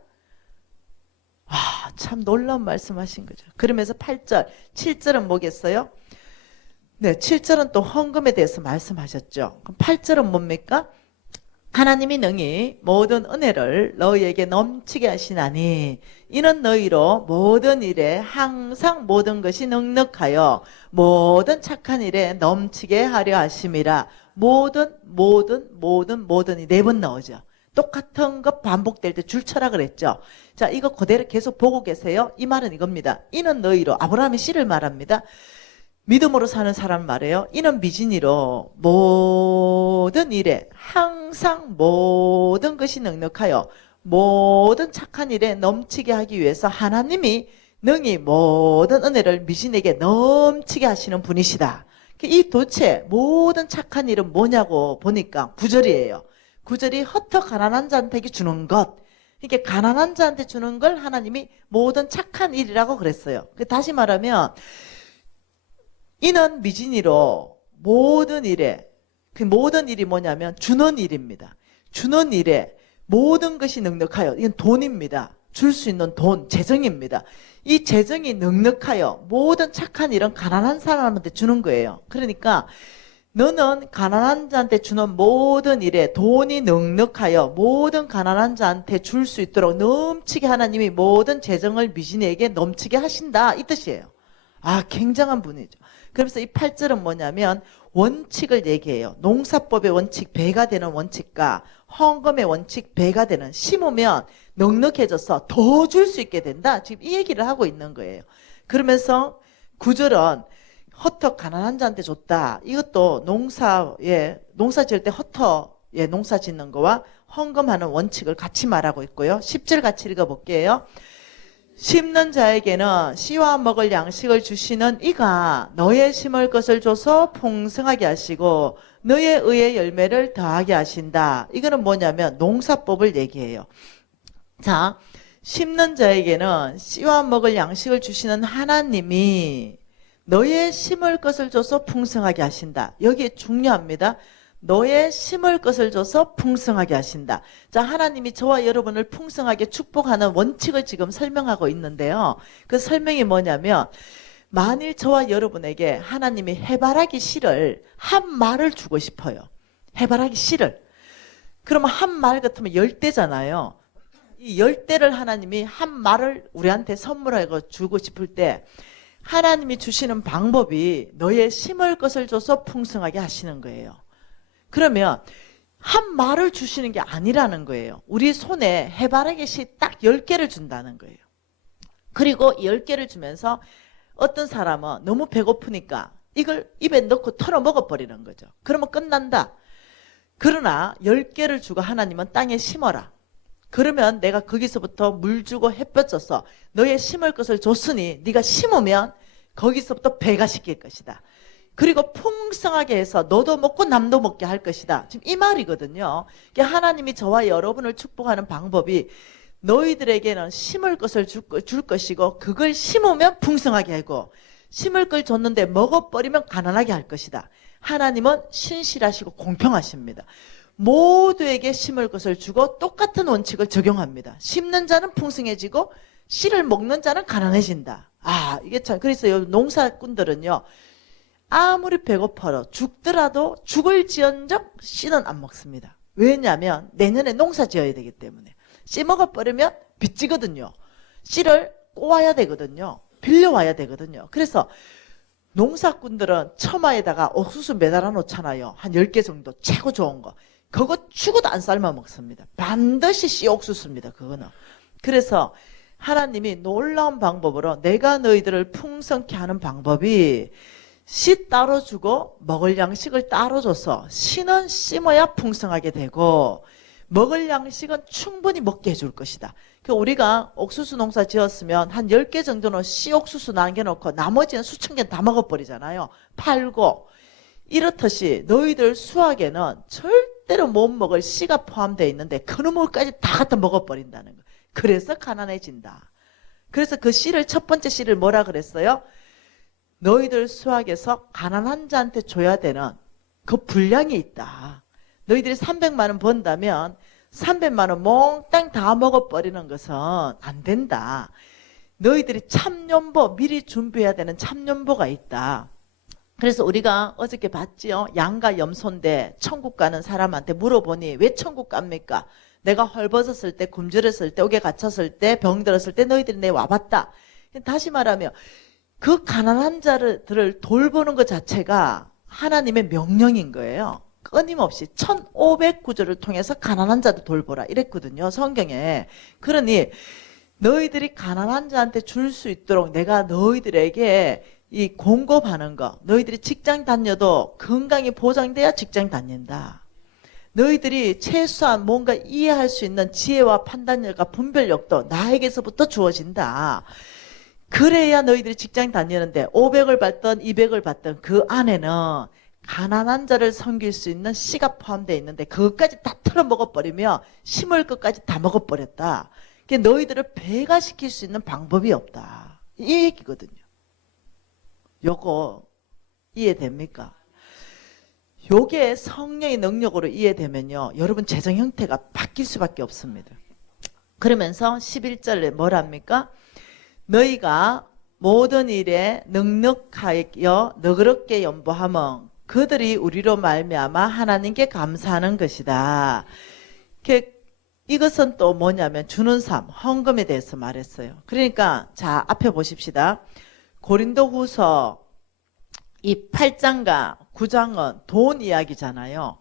와, 참 놀라운 말씀하신 거죠. 그러면서 8절, 7절은 뭐겠어요? 네, 7절은 또 헌금에 대해서 말씀하셨죠. 그럼 8절은 뭡니까? 하나님이 능히 모든 은혜를 너희에게 넘치게 하시나니 이는 너희로 모든 일에 항상 모든 것이 넉넉하여 모든 착한 일에 넘치게 하려 하심이라. 모든이 4번 나오죠. 똑같은 것 반복될 때 줄쳐라 그랬죠. 자, 이거 그대로 계속 보고 계세요. 이 말은 이겁니다. 이는 너희로, 아브라함의 씨를 말합니다. 믿음으로 사는 사람 말이에요. 이는 미진이로 모든 일에 항상 모든 것이 넉넉하여 모든 착한 일에 넘치게 하기 위해서 하나님이 능히 모든 은혜를 미진에게 넘치게 하시는 분이시다. 이 도대체 모든 착한 일은 뭐냐고 보니까 9절이에요. 9절이 흩어 가난한 자한테 주는 것. 이게 가난한 자한테 주는 걸 하나님이 모든 착한 일이라고 그랬어요. 다시 말하면 이는 미진이로 모든 일에, 그 모든 일이 뭐냐면 주는 일입니다. 주는 일에 모든 것이 넉넉하여, 이건 돈입니다. 줄 수 있는 돈, 재정입니다. 이 재정이 넉넉하여 모든 착한 일은 가난한 사람한테 주는 거예요. 그러니까 너는 가난한 자한테 주는 모든 일에 돈이 넉넉하여 모든 가난한 자한테 줄 수 있도록 넘치게 하나님이 모든 재정을 미진에게 넘치게 하신다. 이 뜻이에요. 아, 굉장한 분이죠. 그래서 이 8절은 뭐냐면 원칙을 얘기해요. 농사법의 원칙 배가 되는 원칙과 헌금의 원칙 배가 되는, 심으면 넉넉해져서 더 줄 수 있게 된다. 지금 이 얘기를 하고 있는 거예요. 그러면서 9절은 헛터 가난한 자한테 줬다. 이것도 농사 지을 때 헛터에 농사 짓는 거와 헌금하는 원칙을 같이 말하고 있고요. 10절 같이 읽어볼게요. 심는 자에게는 씨와 먹을 양식을 주시는 이가 너의 심을 것을 줘서 풍성하게 하시고 너의 의의 열매를 더하게 하신다. 이거는 뭐냐면 농사법을 얘기해요. 자, 심는 자에게는 씨와 먹을 양식을 주시는 하나님이 너의 심을 것을 줘서 풍성하게 하신다. 여기 중요합니다. 너의 심을 것을 줘서 풍성하게 하신다. 자, 하나님이 저와 여러분을 풍성하게 축복하는 원칙을 지금 설명하고 있는데요. 그 설명이 뭐냐면 만일 저와 여러분에게 하나님이 해바라기 씨를 한 말을 주고 싶어요. 해바라기 씨를. 그러면 한 말 같으면 10대잖아요. 이 10대를 하나님이 한 말을 우리한테 선물하고 주고 싶을 때 하나님이 주시는 방법이 너의 심을 것을 줘서 풍성하게 하시는 거예요. 그러면 한 말을 주시는 게 아니라는 거예요. 우리 손에 해바라기 씨 딱 10개를 준다는 거예요. 그리고 10개를 주면서 어떤 사람은 너무 배고프니까 이걸 입에 넣고 털어 먹어버리는 거죠. 그러면 끝난다. 그러나 10개를 주고 하나님은 땅에 심어라. 그러면 내가 거기서부터 물 주고 햇볕 줘서 너의 심을 것을 줬으니 네가 심으면 거기서부터 배가 시킬 것이다. 그리고 풍성하게 해서 너도 먹고 남도 먹게 할 것이다. 지금 이 말이거든요. 하나님이 저와 여러분을 축복하는 방법이 너희들에게는 심을 것을 줄 것이고 그걸 심으면 풍성하게 하고 심을 걸 줬는데 먹어버리면 가난하게 할 것이다. 하나님은 신실하시고 공평하십니다. 모두에게 심을 것을 주고 똑같은 원칙을 적용합니다. 심는 자는 풍성해지고 씨를 먹는 자는 가난해진다. 아, 이게 참, 그래서 농사꾼들은요, 아무리 배고파도 죽더라도 죽을지언정 씨는 안 먹습니다. 왜냐하면 내년에 농사 지어야 되기 때문에. 씨 먹어버리면 빚지거든요. 씨를 꼬아야 되거든요. 빌려와야 되거든요. 그래서 농사꾼들은 처마에다가 옥수수 매달아 놓잖아요. 한 10개 정도 최고 좋은 거. 그거 죽어도 안 삶아 먹습니다. 반드시 씨 옥수수입니다. 그거는. 그래서 하나님이 놀라운 방법으로 내가 너희들을 풍성케 하는 방법이 씨 따로 주고 먹을 양식을 따로 줘서 씨는 심어야 풍성하게 되고 먹을 양식은 충분히 먹게 해줄 것이다. 우리가 옥수수 농사 지었으면 한 10개 정도는 씨 옥수수 남겨놓고 나머지는 수천 개는 다 먹어버리잖아요. 팔고. 이렇듯이 너희들 수확에는 절대로 못 먹을 씨가 포함되어 있는데 그놈을까지 다 갖다 먹어버린다는 거예요. 그래서 가난해진다. 그래서 그 씨를, 첫 번째 씨를 뭐라 그랬어요? 너희들 수확에서 가난한 자한테 줘야 되는 그 분량이 있다. 너희들이 300만 원 번다면 300만 원 몽땅 다 먹어버리는 것은 안 된다. 너희들이 참연보, 미리 준비해야 되는 참연보가 있다. 그래서 우리가 어저께 봤지요. 양과 염소인데 천국 가는 사람한테 물어보니 왜 천국 갑니까? 내가 헐벗었을 때, 굶주렸을 때, 옥에 갇혔을 때, 병들었을 때 너희들이 내 와봤다. 다시 말하면 그 가난한 자들을 돌보는 것 자체가 하나님의 명령인 거예요. 끊임없이 1500구절을 통해서 가난한 자도 돌보라 이랬거든요. 성경에. 그러니 너희들이 가난한 자한테 줄 수 있도록 내가 너희들에게 이 공급하는 거. 너희들이 직장 다녀도 건강이 보장돼야 직장 다닌다. 너희들이 최소한 뭔가 이해할 수 있는 지혜와 판단력과 분별력도 나에게서부터 주어진다. 그래야 너희들이 직장 다니는데 500을 받든 200을 받든 그 안에는 가난한 자를 섬길 수 있는 씨가 포함되어 있는데 그것까지 다 털어먹어버리며 심을 것까지 다 먹어버렸다. 너희들을 배가 시킬 수 있는 방법이 없다. 이 얘기거든요. 요거 이해됩니까? 요게 성령의 능력으로 이해되면요. 여러분 재정 형태가 바뀔 수밖에 없습니다. 그러면서 11절에 뭐랍니까? 너희가 모든 일에 넉넉하여 너그럽게 연보하면 그들이 우리로 말미암아 하나님께 감사하는 것이다. 이것은 또 뭐냐면 주는 삶, 헌금에 대해서 말했어요. 그러니까 자, 앞에 보십시다. 고린도후서 이 8장과 9장은 돈 이야기잖아요.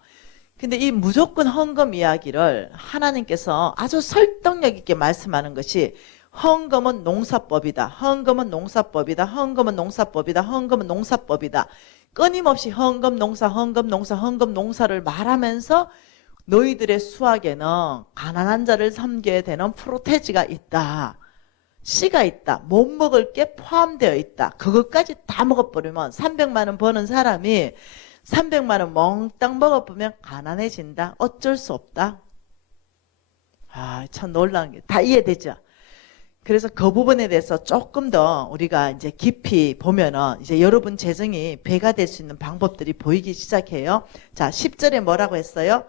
근데 이 무조건 헌금 이야기를 하나님께서 아주 설득력 있게 말씀하는 것이 헌금은 농사법이다. 헌금은 농사법이다. 헌금은 농사법이다. 헌금은 농사법이다. 끊임없이 헌금 농사, 헌금 농사, 헌금 농사를 말하면서 너희들의 수확에는 가난한 자를 섬겨야 되는 프로테지가 있다. 씨가 있다. 못 먹을 게 포함되어 있다. 그것까지 다 먹어버리면 300만 원 버는 사람이 300만 원 몽땅 먹어보면 가난해진다. 어쩔 수 없다. 참 놀라운 게 다 이해되죠? 그래서 그 부분에 대해서 조금 더 우리가 이제 깊이 보면은 이제 여러분 재정이 배가 될 수 있는 방법들이 보이기 시작해요. 자, 10절에 뭐라고 했어요?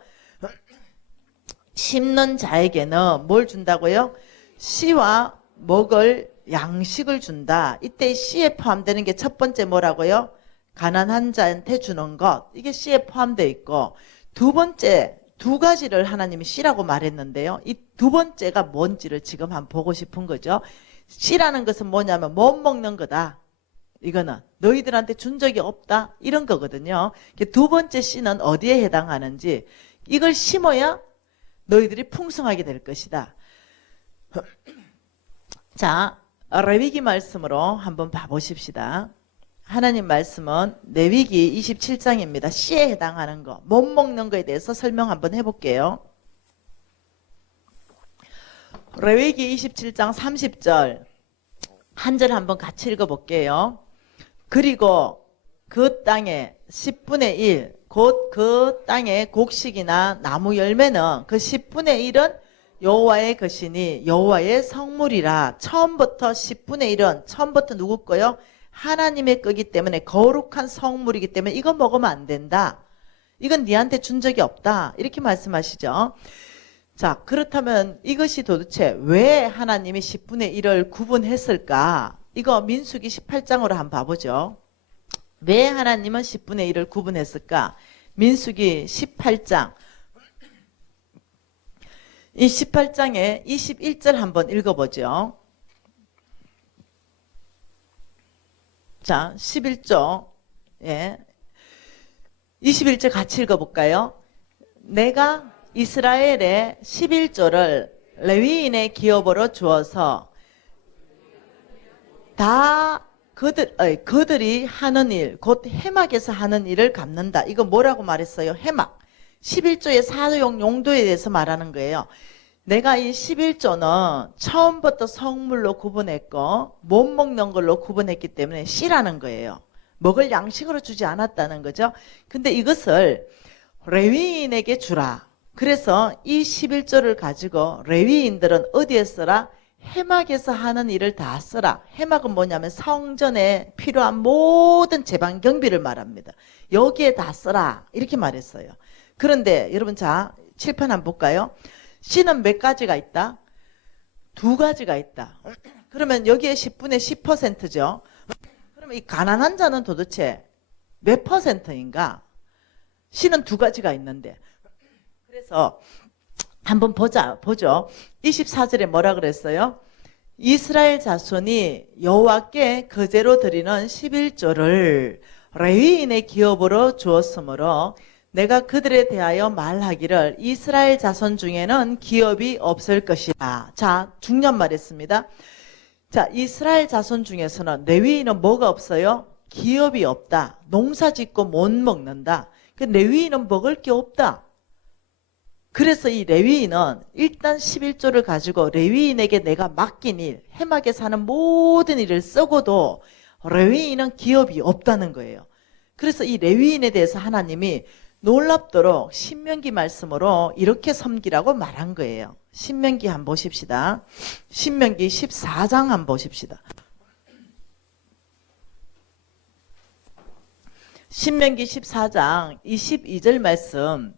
심는 자에게는 뭘 준다고요? 씨와 먹을 양식을 준다. 이때 씨에 포함되는 게 첫 번째 뭐라고요? 가난한 자한테 주는 것. 이게 씨에 포함되어 있고, 두 번째 두 가지를 하나님이 씨라고 말했는데요. 이 두 번째가 뭔지를 지금 한번 보고 싶은 거죠. 씨라는 것은 뭐냐면 못 먹는 거다. 이거는 너희들한테 준 적이 없다. 이런 거거든요. 두 번째 씨는 어디에 해당하는지, 이걸 심어야 너희들이 풍성하게 될 것이다. 자, 레위기 말씀으로 한번 봐보십시다. 하나님 말씀은 레위기 27장입니다. 씨에 해당하는 거, 못 먹는 거에 대해서 설명 한번 해볼게요. 레위기 27장 30절 한 절 한번 같이 읽어볼게요. 그리고 그 땅의 10분의 1, 곧 그 땅의 곡식이나 나무 열매는 그 10분의 1은 여호와의 것이니 여호와의 성물이라. 처음부터 10분의 1은 처음부터 누구 거요? 하나님의 거기 때문에 거룩한 성물이기 때문에 이거 먹으면 안 된다. 이건 니한테 준 적이 없다. 이렇게 말씀하시죠. 자, 그렇다면 이것이 도대체 왜 하나님이 10분의 1을 구분했을까? 이거 민수기 18장으로 한번 봐보죠. 왜 하나님은 10분의 1을 구분했을까? 민수기 18장. 이 18장에 21절 한번 읽어보죠. 자, 11조. 예. 21절 같이 읽어볼까요? 내가 이스라엘의 11조를 레위인의 기업으로 주어서 다 그들이 하는 일, 곧 해막에서 하는 일을 갚는다. 이거 뭐라고 말했어요? 해막. 11조의 사용 용도에 대해서 말하는 거예요. 내가 이 11조는 처음부터 성물로 구분했고 못 먹는 걸로 구분했기 때문에 씨라는 거예요. 먹을 양식으로 주지 않았다는 거죠. 근데 이것을 레위인에게 주라. 그래서 이 11조를 가지고 레위인들은 어디에 써라? 해막에서 하는 일을 다 써라. 해막은 뭐냐면 성전에 필요한 모든 제방 경비를 말합니다. 여기에 다 써라. 이렇게 말했어요. 그런데 여러분 자, 칠판 한번 볼까요? 씨는 몇 가지가 있다? 두 가지가 있다. 그러면 여기에 10분의 10%죠. 그러면 이 가난한 자는 도대체 몇 %인가? 씨는 두 가지가 있는데. 그래서 한번 보죠. 24절에 뭐라 그랬어요? 이스라엘 자손이 여호와께 거제로 드리는 11조를 레위인의 기업으로 주었으므로 내가 그들에 대하여 말하기를 이스라엘 자손 중에는 기업이 없을 것이다. 자, 중요한 말했습니다. 자, 이스라엘 자손 중에서는 레위인은 뭐가 없어요? 기업이 없다. 농사 짓고 못 먹는다. 그 레위인은 먹을 게 없다. 그래서 이 레위인은 일단 11조를 가지고 레위인에게 내가 맡긴 일, 해막에 사는 모든 일을 쓰고도 레위인은 기업이 없다는 거예요. 그래서 이 레위인에 대해서 하나님이 놀랍도록 신명기 말씀으로 이렇게 섬기라고 말한 거예요. 신명기 한번 보십시다. 신명기 14장 한번 보십시다. 신명기 14장 22절 말씀.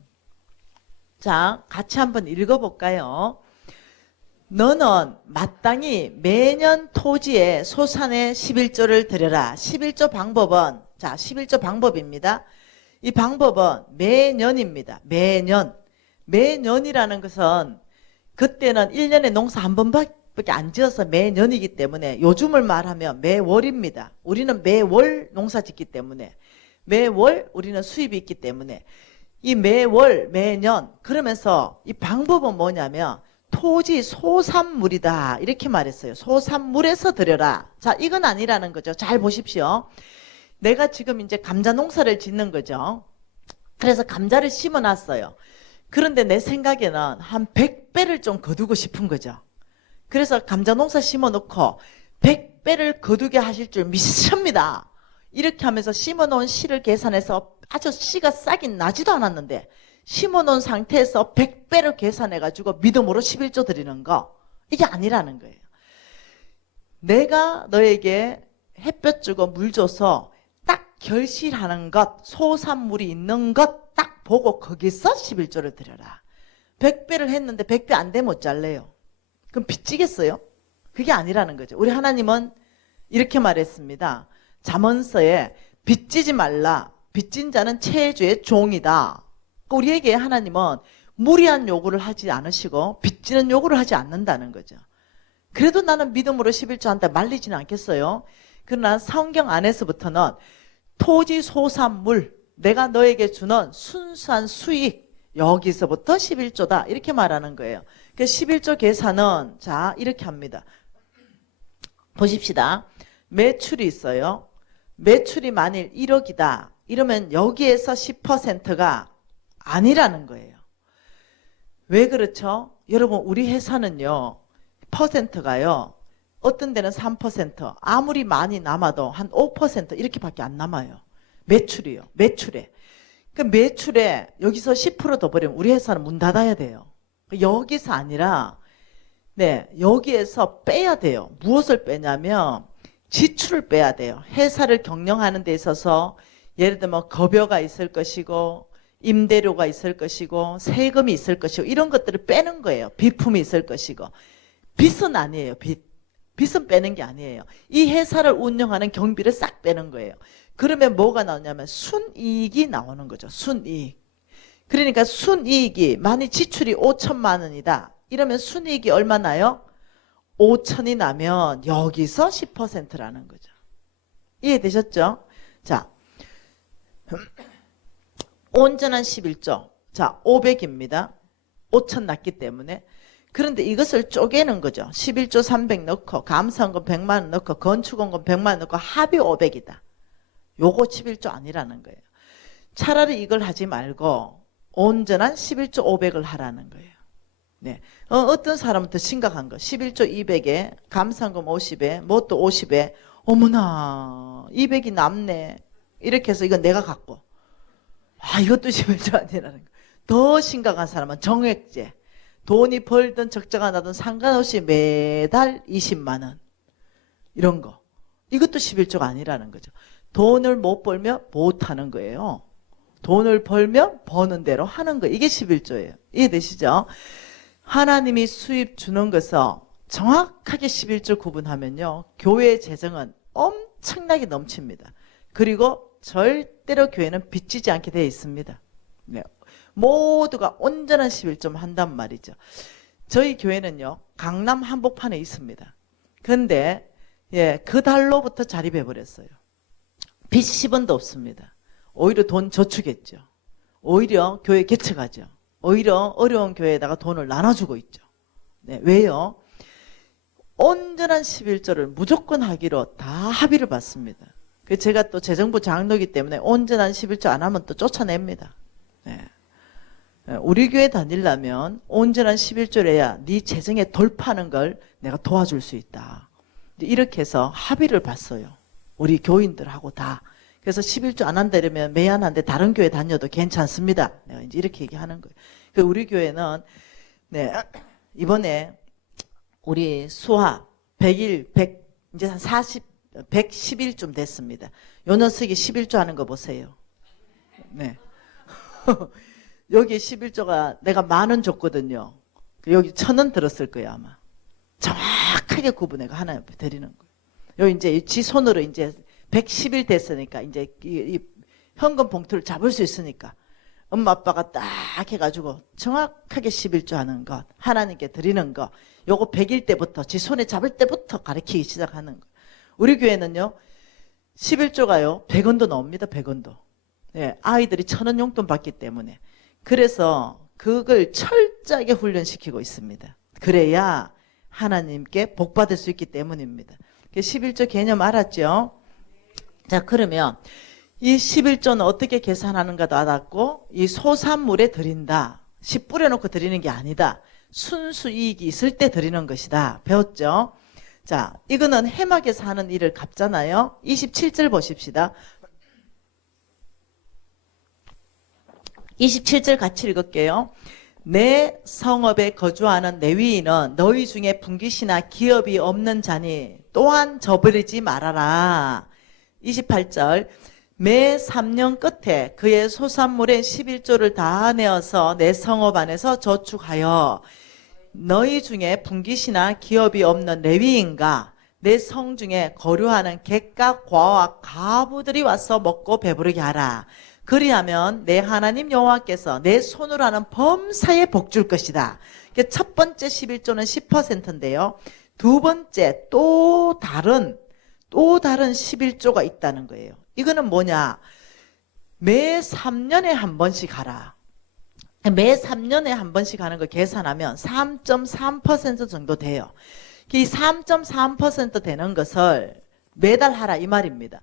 자, 같이 한번 읽어볼까요? 너는 마땅히 매년 토지에 소산의 11조를 드려라. 11조 방법은, 자, 11조 방법입니다. 이 방법은 매년입니다. 매년. 매년이라는 것은 그때는 1년에 농사 한 번밖에 안 지어서 매년이기 때문에 요즘을 말하면 매월입니다. 우리는 매월 농사 짓기 때문에 매월 우리는 수입이 있기 때문에 이 매월 매년 그러면서 이 방법은 뭐냐면 토지 소산물이다 이렇게 말했어요. 소산물에서 드려라. 자, 이건 아니라는 거죠. 잘 보십시오. 내가 지금 이제 감자 농사를 짓는 거죠. 그래서 감자를 심어놨어요. 그런데 내 생각에는 한 100배를 좀 거두고 싶은 거죠. 그래서 감자 농사 심어놓고 100배를 거두게 하실 줄 믿습니다. 이렇게 하면서 심어놓은 씨를 계산해서 아주 씨가 싹이 나지도 않았는데 심어놓은 상태에서 100배를 계산해가지고 믿음으로 11조 드리는 거 이게 아니라는 거예요. 내가 너에게 햇볕 주고 물 줘서 딱 결실하는 것, 소산물이 있는 것 딱 보고 거기서 11조를 드려라. 100배를 했는데 100배 안 되면 어쩔래요? 그럼 빚지겠어요? 그게 아니라는 거죠. 우리 하나님은 이렇게 말했습니다. 잠언서에 빚지지 말라. 빚진 자는 체주의 종이다. 우리에게 하나님은 무리한 요구를 하지 않으시고 빚지는 요구를 하지 않는다는 거죠. 그래도 나는 믿음으로 11조 한다 말리지는 않겠어요. 그러나 성경 안에서부터는 토지 소산물 내가 너에게 주는 순수한 수익 여기서부터 11조다 이렇게 말하는 거예요. 그 11조 계산은 자 이렇게 합니다. 보십시다. 매출이 있어요. 매출이 만일 1억이다. 이러면 여기에서 10%가 아니라는 거예요. 왜 그렇죠? 여러분 우리 회사는요. 퍼센트가요. 어떤 데는 3% 아무리 많이 남아도 한 5% 이렇게밖에 안 남아요. 매출이요. 매출에. 그 매출에 여기서 10% 더 버리면 우리 회사는 문 닫아야 돼요. 여기서 아니라 네 여기에서 빼야 돼요. 무엇을 빼냐면 지출을 빼야 돼요. 회사를 경영하는 데 있어서 예를 들면 급여가 있을 것이고 임대료가 있을 것이고 세금이 있을 것이고 이런 것들을 빼는 거예요. 비품이 있을 것이고 빚은 아니에요. 빚은 빼는 게 아니에요. 이 회사를 운영하는 경비를 싹 빼는 거예요. 그러면 뭐가 나오냐면 순이익이 나오는 거죠. 순이익. 그러니까 순이익이 만약 지출이 5천만 원이다. 이러면 순이익이 얼마 나요? 5천이 나면 여기서 10%라는 거죠. 이해되셨죠? 자, 온전한 11조. 자, 500입니다. 5천 났기 때문에. 그런데 이것을 쪼개는 거죠. 11조 300 넣고 감사원금 100만 원 넣고 건축원금 100만 원 넣고 합이 500이다. 요거 11조 아니라는 거예요. 차라리 이걸 하지 말고 온전한 11조 500을 하라는 거예요. 네. 어떤 사람은 더 심각한 거. 11조 200에 감사원금 50에 뭣도 50에 어머나 200이 남네. 이렇게 해서 이건 내가 갖고 이것도 11조 아니라는 거. 더 심각한 사람은 정액제. 돈이 벌든 적자가 나든 상관없이 매달 20만 원 이런 거. 이것도 11조가 아니라는 거죠. 돈을 못 벌면 못 하는 거예요. 돈을 벌면 버는 대로 하는 거. 이게 11조예요. 이해되시죠? 하나님이 수입 주는 것을 정확하게 11조 구분하면요. 교회 재정은 엄청나게 넘칩니다. 그리고 절대로 교회는 빚지지 않게 되어 있습니다. 네. 모두가 온전한 11조 한단 말이죠. 저희 교회는요. 강남 한복판에 있습니다. 그런데 그 달로부터 자립해버렸어요. 빚 10원도 없습니다. 오히려 돈 저축했죠. 오히려 교회 개척하죠. 오히려 어려운 교회에다가 돈을 나눠주고 있죠. 네, 왜요? 온전한 11조를 무조건 하기로 다 합의를 받습니다. 제가 또 재정부 장로이기 때문에 온전한 11조 안 하면 또 쫓아냅니다. 네. 우리 교회 다니려면 온전한 11조를 해야 네 재정에 돌파하는 걸 내가 도와줄 수 있다. 이렇게 해서 합의를 봤어요. 우리 교인들하고 다. 그래서 11조 안 한다 이러면 미안한데 다른 교회 다녀도 괜찮습니다. 내가 이제 이렇게 얘기하는 거예요. 우리 교회는 네, 이번에 우리 수화 100일, 이제 한 110일쯤 됐습니다. 요 녀석이 11조 하는 거 보세요. 네. 여기 11조가 내가 10,000원 줬거든요. 여기 1,000원 들었을 거예요, 아마. 정확하게 구분해가 하나 드리는 거예요. 요 이제 지 손으로 이제 110일 됐으니까 이제 이 헌금 봉투를 잡을 수 있으니까. 엄마 아빠가 딱 해가지고 정확하게 11조 하는 것, 하나님께 드리는 것, 요거 100일 때부터 지 손에 잡을 때부터 가르치기 시작하는 거. 우리 교회는요 11조가요 100원도 나옵니다. 100원도. 네, 아이들이 1000원 용돈 받기 때문에. 그래서 그걸 철저하게 훈련시키고 있습니다. 그래야 하나님께 복 받을 수 있기 때문입니다. 11조 개념 알았죠? 자, 그러면 이 11조는 어떻게 계산하는가도 알았고, 이 소산물에 드린다. 씨 뿌려놓고 드리는 게 아니다. 순수 이익이 있을 때 드리는 것이다. 배웠죠? 자, 이거는 해막에서 하는 일을 갚잖아요. 27절 보십시다. 27절 같이 읽을게요. 내 성읍에 거주하는 레위인은 너희 중에 분깃이나 기업이 없는 자니 또한 저버리지 말아라. 28절 매 3년 끝에 그의 소산물의 11조를 다 내어서 내 성읍 안에서 저축하여 너희 중에 분깃이나 기업이 없는 레위인과 내 성 중에 거류하는 객과 과와 가부들이 와서 먹고 배부르게 하라. 그리하면 내 하나님 여호와께서 내 손으로 하는 범사에 복 줄 것이다. 첫 번째 11조는 10%인데요. 두 번째 또 다른 11조가 있다는 거예요. 이거는 뭐냐? 매 3년에 한 번씩 하라. 매 3년에 한 번씩 하는 거 계산하면 3.3% 정도 돼요. 이 3.3% 되는 것을 매달 하라 이 말입니다.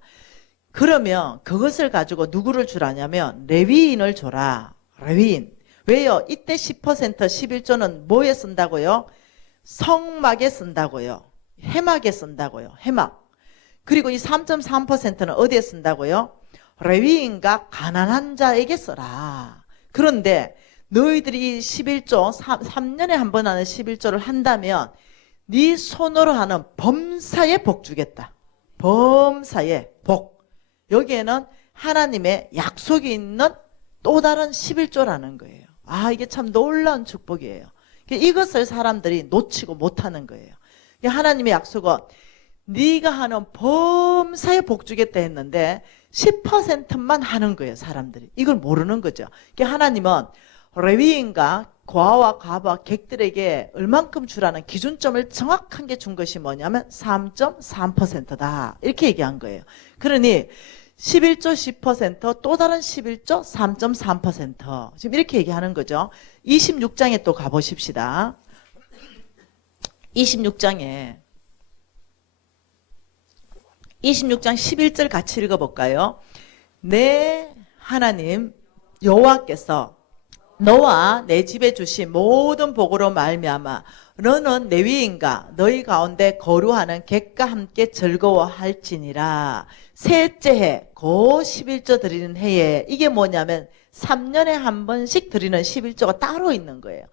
그러면 그것을 가지고 누구를 주라냐면 레위인을 줘라. 레위인. 왜요? 이때 10% 11조는 뭐에 쓴다고요? 성막에 쓴다고요. 해막에 쓴다고요. 해막. 그리고 이 3.3%는 어디에 쓴다고요? 레위인과 가난한 자에게 써라. 그런데 너희들이 11조 3년에 한 번 하는 11조를 한다면 네 손으로 하는 범사에 복 주겠다. 범사에 복. 여기에는 하나님의 약속이 있는 또 다른 11조라는 거예요. 아, 이게 참 놀라운 축복이에요. 이것을 사람들이 놓치고 못하는 거예요. 하나님의 약속은 네가 하는 범사에 복 주겠다 했는데 10%만 하는 거예요. 사람들이. 이걸 모르는 거죠. 하나님은 레위인과 과와 가부와 객들에게 얼만큼 주라는 기준점을 정확한 게 준 것이 뭐냐면 3.3%다. 이렇게 얘기한 거예요. 그러니 11조 10%, 또 다른 11조 3.3%. 지금 이렇게 얘기하는 거죠. 26장에 또 가보십시다. 26장 11절 같이 읽어볼까요? 내 하나님 여호와께서 너와 내 집에 주신 모든 복으로 말미암아 너는 레위인과 너희 가운데 거류하는 객과 함께 즐거워할지니라. 셋째 해, 그 11조 드리는 해에 이게 뭐냐면 3년에 한 번씩 드리는 11조가 따로 있는 거예요.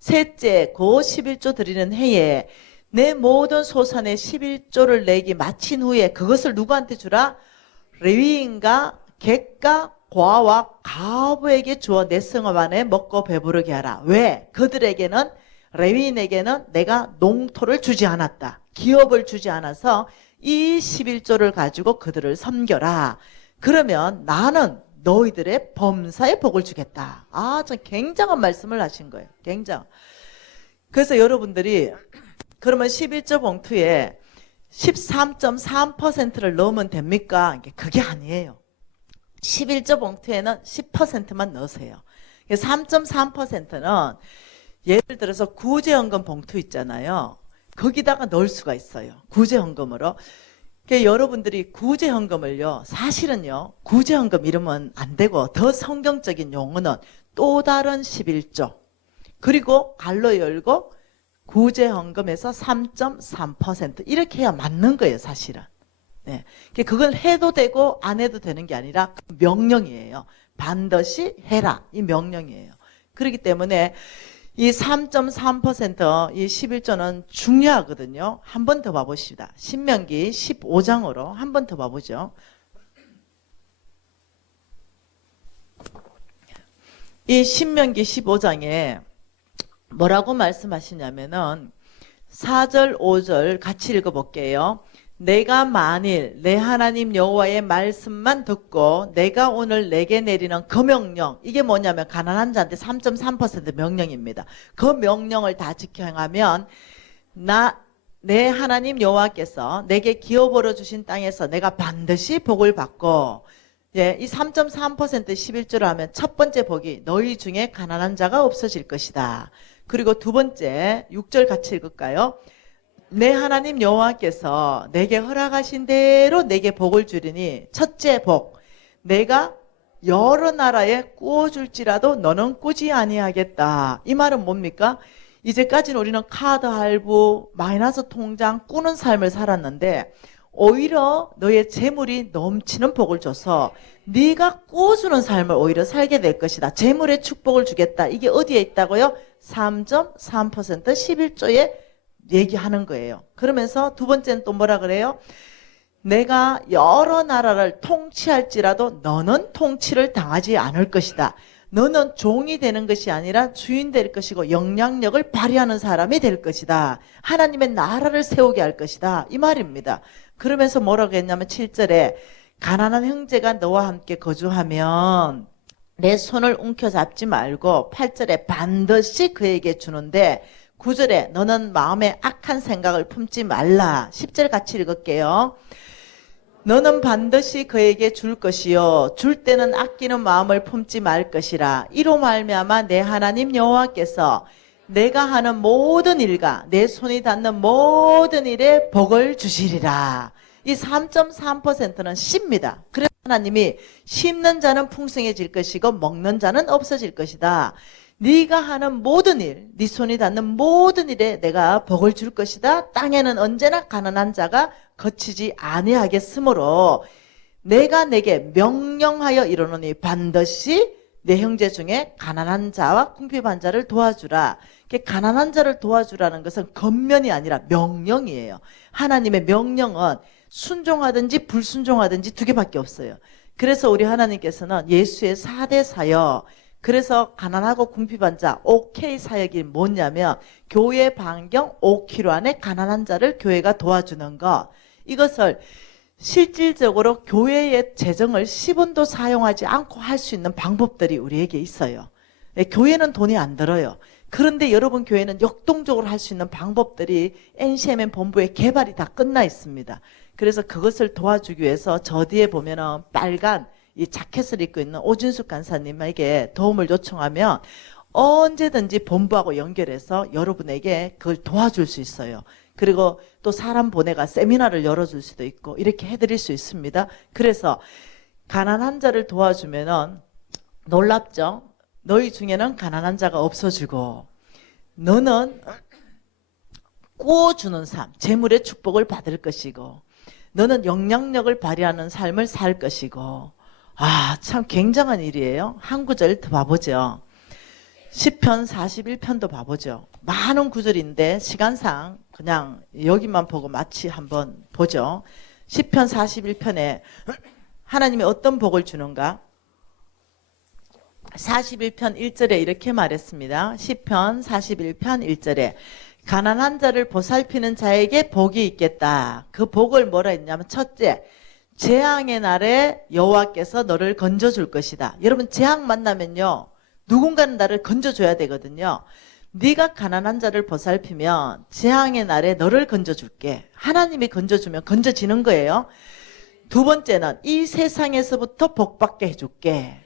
셋째, 그 11조 드리는 해에 내 모든 소산의 11조를 내기 마친 후에 그것을 누구한테 주라? 레위인과 객과 과와 가부에게 주어 내 성읍 안에 먹고 배부르게 하라. 왜? 그들에게는 레위인에게는 내가 농토를 주지 않았다. 기업을 주지 않아서 이 11조를 가지고 그들을 섬겨라. 그러면 나는 너희들의 범사에 복을 주겠다. 아, 참 굉장한 말씀을 하신 거예요. 굉장한. 그래서 여러분들이 그러면 11조 봉투에 13.3%를 넣으면 됩니까? 그게 아니에요. 11조 봉투에는 10%만 넣으세요. 3.3%는 예를 들어서 구제헌금 봉투 있잖아요. 거기다가 넣을 수가 있어요. 구제헌금으로. 여러분들이 구제헌금을요, 사실은요, 구제헌금 이러면 안 되고 더 성경적인 용어는 또 다른 11조. 그리고 갈로 열고 구제헌금에서 3.3% 이렇게 해야 맞는 거예요, 사실은. 네. 그걸 해도 되고 안 해도 되는 게 아니라 명령이에요. 반드시 해라. 이 명령이에요. 그렇기 때문에 이 3.3% 이 11조는 중요하거든요. 한 번 더 봐봅시다. 신명기 15장으로 한 번 더 봐보죠. 이 신명기 15장에 뭐라고 말씀하시냐면은 4절, 5절 같이 읽어볼게요. 내가 만일 내 하나님 여호와의 말씀만 듣고 내가 오늘 내게 내리는 그 명령, 이게 뭐냐면 가난한 자한테 3.3% 명령입니다. 그 명령을 다 지켜 행하면 내 하나님 여호와께서 내게 기업으로 주신 땅에서 내가 반드시 복을 받고, 예, 이 3.3% 11조를 하면 첫 번째 복이 너희 중에 가난한 자가 없어질 것이다. 그리고 두 번째 6절 같이 읽을까요? 내 하나님 여호와께서 내게 허락하신 대로 내게 복을 주리니 첫째 복, 내가 여러 나라에 꾸어줄지라도 너는 꾸지 아니하겠다. 이 말은 뭡니까? 이제까지는 우리는 카드 할부, 마이너스 통장 꾸는 삶을 살았는데 오히려 너의 재물이 넘치는 복을 줘서 네가 꾸어주는 삶을 오히려 살게 될 것이다. 재물의 축복을 주겠다. 이게 어디에 있다고요? 3.3% 11조에 얘기하는 거예요. 그러면서 두 번째는 또 뭐라 그래요? 내가 여러 나라를 통치할지라도 너는 통치를 당하지 않을 것이다. 너는 종이 되는 것이 아니라 주인 될 것이고 영향력을 발휘하는 사람이 될 것이다. 하나님의 나라를 세우게 할 것이다. 이 말입니다. 그러면서 뭐라고 했냐면 7절에 가난한 형제가 너와 함께 거주하면 내 손을 움켜잡지 말고 8절에 반드시 그에게 주는데 9절에 너는 마음에 악한 생각을 품지 말라. 10절 같이 읽을게요. 너는 반드시 그에게 줄 것이요 줄 때는 아끼는 마음을 품지 말 것이라. 이로 말미암아 내 하나님 여호와께서 내가 하는 모든 일과 내 손이 닿는 모든 일에 복을 주시리라. 이 3.3%는 씹니다. 그래서 하나님이 심는 자는 풍성해질 것이고 먹는 자는 없어질 것이다. 네가 하는 모든 일, 네 손이 닿는 모든 일에 내가 복을 줄 것이다. 땅에는 언제나 가난한 자가 거치지 아니하겠으므로 내가 내게 명령하여 이르노니 반드시 내 형제 중에 가난한 자와 궁핍한 자를 도와주라. 가난한 자를 도와주라는 것은 겉면이 아니라 명령이에요. 하나님의 명령은 순종하든지 불순종하든지 두 개밖에 없어요. 그래서 우리 하나님께서는 예수의 4대 사역, 그래서 가난하고 궁핍한 자 OK 사역이 뭐냐면 교회 반경 5km 안에 가난한 자를 교회가 도와주는 것, 이것을 실질적으로 교회의 재정을 10원도 사용하지 않고 할 수 있는 방법들이 우리에게 있어요. 교회는 돈이 안 들어요. 그런데 여러분 교회는 역동적으로 할 수 있는 방법들이 NCMN 본부에 개발이 다 끝나 있습니다. 그래서 그것을 도와주기 위해서 저 뒤에 보면은 빨간 이 자켓을 입고 있는 오진숙 간사님에게 도움을 요청하면 언제든지 본부하고 연결해서 여러분에게 그걸 도와줄 수 있어요. 그리고 또 사람 보내가 세미나를 열어줄 수도 있고 이렇게 해드릴 수 있습니다. 그래서 가난한 자를 도와주면은 놀랍죠? 너희 중에는 가난한 자가 없어지고 너는 꾸어주는 삶, 재물의 축복을 받을 것이고 너는 영향력을 발휘하는 삶을 살 것이고, 아, 참 굉장한 일이에요. 한 구절 더 봐보죠. 시편 41편도 봐보죠. 많은 구절인데 시간상 그냥 여기만 보고 마치 한번 보죠. 시편 41편에 하나님이 어떤 복을 주는가? 41편 1절에 이렇게 말했습니다. 시편 41편 1절에 가난한 자를 보살피는 자에게 복이 있겠다. 그 복을 뭐라 했냐면 첫째, 재앙의 날에 여호와께서 너를 건져줄 것이다. 여러분 재앙 만나면요 누군가는 나를 건져줘야 되거든요. 네가 가난한 자를 보살피면 재앙의 날에 너를 건져줄게. 하나님이 건져주면 건져지는 거예요. 두 번째는 이 세상에서부터 복받게 해줄게.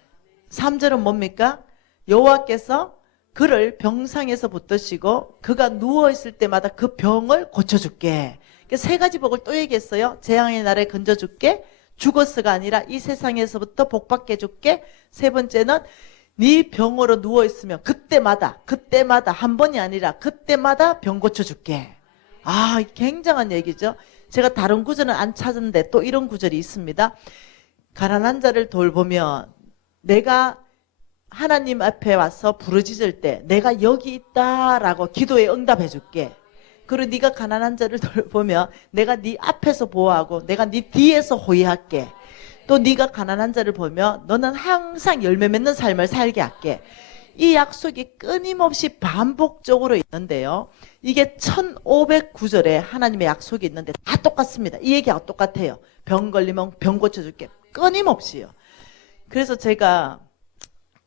3절은 뭡니까? 여호와께서 그를 병상에서 붙드시고 그가 누워있을 때마다 그 병을 고쳐줄게. 세 가지 복을 또 얘기했어요. 재앙의 날에 건져줄게. 죽어서가 아니라 이 세상에서부터 복받게 해줄게. 세 번째는 네 병으로 누워있으면 그때마다 한 번이 아니라 그때마다 병 고쳐줄게. 아, 굉장한 얘기죠. 제가 다른 구절은 안 찾았는데 또 이런 구절이 있습니다. 가난한 자를 돌보면 내가 하나님 앞에 와서 부르짖을 때 내가 여기 있다라고 기도에 응답해 줄게. 그리고 네가 가난한 자를 돌보면 내가 네 앞에서 보호하고 내가 네 뒤에서 호위할게. 또 네가 가난한 자를 보면 너는 항상 열매 맺는 삶을 살게 할게. 이 약속이 끊임없이 반복적으로 있는데요. 이게 1509절에 하나님의 약속이 있는데 다 똑같습니다. 이 얘기하고 똑같아요. 병 걸리면 병 고쳐줄게. 끊임없이요. 그래서 제가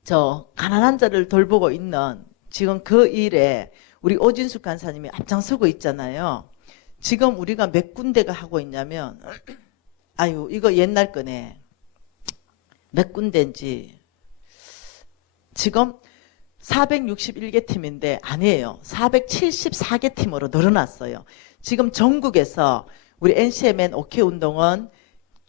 저 가난한 자를 돌보고 있는 지금 그 일에 우리 오진숙 간사님이 앞장서고 있잖아요. 지금 우리가 몇 군데가 하고 있냐면 아유 이거 옛날 거네. 몇 군데인지 지금 461개 팀인데 아니에요. 474개 팀으로 늘어났어요. 지금 전국에서 우리 NCMN OK 운동은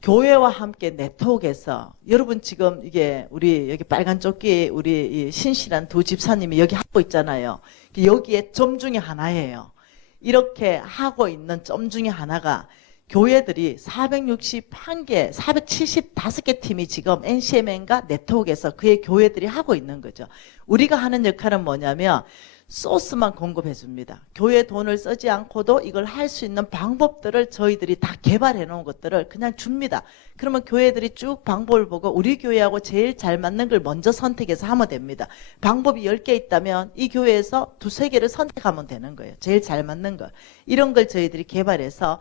교회와 함께 네트워크에서 여러분 지금 이게 우리 여기 빨간 조끼 우리 이 신실한 두 집사님이 여기 하고 있잖아요. 여기에 점 중에 하나예요. 이렇게 하고 있는 점 중에 하나가 교회들이 461개, 475개 팀이 지금 NCMN과 네트워크에서 그의 교회들이 하고 있는 거죠. 우리가 하는 역할은 뭐냐면 소스만 공급해 줍니다. 교회 돈을 쓰지 않고도 이걸 할 수 있는 방법들을 저희들이 다 개발해 놓은 것들을 그냥 줍니다. 그러면 교회들이 쭉 방법을 보고 우리 교회하고 제일 잘 맞는 걸 먼저 선택해서 하면 됩니다. 방법이 10개 있다면 이 교회에서 2, 3개를 선택하면 되는 거예요. 제일 잘 맞는 걸. 이런 걸 저희들이 개발해서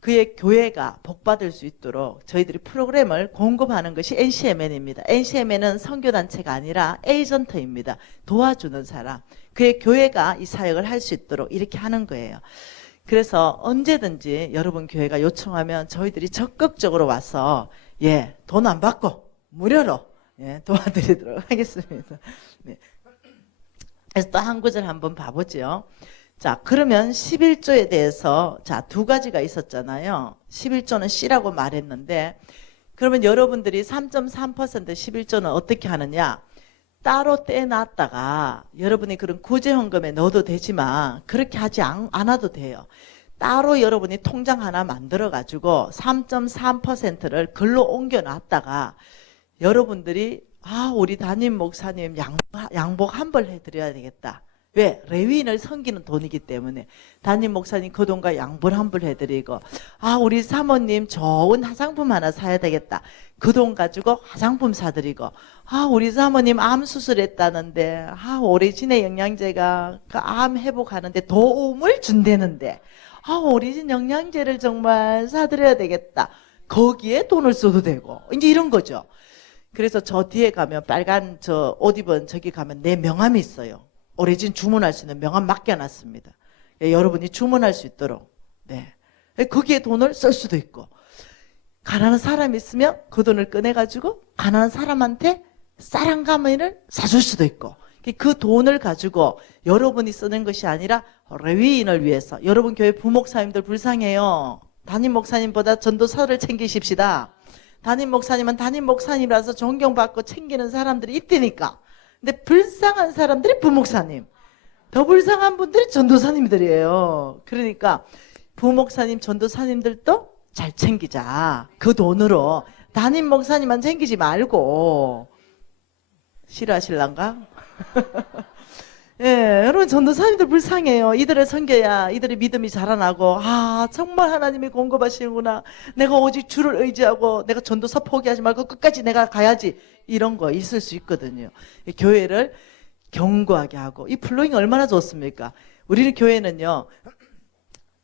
그의 교회가 복받을 수 있도록 저희들이 프로그램을 공급하는 것이 NCMN입니다. NCMN은 선교단체가 아니라 에이전트입니다. 도와주는 사람. 그의 교회가 이 사역을 할 수 있도록 이렇게 하는 거예요. 그래서 언제든지 여러분 교회가 요청하면 저희들이 적극적으로 와서 돈 안 받고 무료로 도와드리도록 하겠습니다. 네. 그래서 또 한 구절 한번 봐보죠. 자, 그러면 11조에 대해서 자, 두 가지가 있었잖아요. 11조는 C라고 말했는데 그러면 여러분들이 3.3% 11조는 어떻게 하느냐? 따로 떼놨다가 여러분이 그런 구제헌금에 넣어도 되지만 그렇게 하지 않아도 돼요. 따로 여러분이 통장 하나 만들어 가지고 3.3%를 글로 옮겨 놨다가 여러분들이 우리 담임 목사님 양복 한 벌 해드려야 되겠다. 왜? 레위인을 섬기는 돈이기 때문에 담임 목사님 그 돈과 양불 환불 해드리고 우리 사모님 좋은 화장품 하나 사야 되겠다. 그 돈 가지고 화장품 사드리고 우리 사모님 암 수술했다는데 오리진의 영양제가 그 암 회복하는데 도움을 준다는데 오리진 영양제를 정말 사드려야 되겠다. 거기에 돈을 써도 되고 이제 이런 거죠. 그래서 저 뒤에 가면 빨간 저 옷 입은 저기 가면 내 명함이 있어요. 오리진 주문할 수 있는 명함 맡겨놨습니다. 여러분이 주문할 수 있도록. 네. 거기에 돈을 쓸 수도 있고 가난한 사람이 있으면 그 돈을 꺼내가지고 가난한 사람한테 쌀 한 가마니를 사줄 수도 있고 그 돈을 가지고 여러분이 쓰는 것이 아니라 레위인을 위해서 여러분 교회 부목사님들 불쌍해요. 담임 목사님보다 전도사를 챙기십시다. 담임 목사님은 담임 목사님이라서 존경받고 챙기는 사람들이 있다니까. 근데 불쌍한 사람들이 부목사님, 더 불쌍한 분들이 전도사님들이에요. 그러니까 부목사님, 전도사님들도 잘 챙기자. 그 돈으로 담임 목사님만 챙기지 말고. 싫어하실란가? 여러분 전도사님들 불쌍해요. 이들을 섬겨야 이들의 믿음이 자라나고 정말 하나님이 공급하시는구나. 내가 오직 주를 의지하고 내가 전도사 포기하지 말고 끝까지 내가 가야지. 이런 거 있을 수 있거든요. 교회를 견고하게 하고 이 플로잉이 얼마나 좋습니까? 우리는 교회는요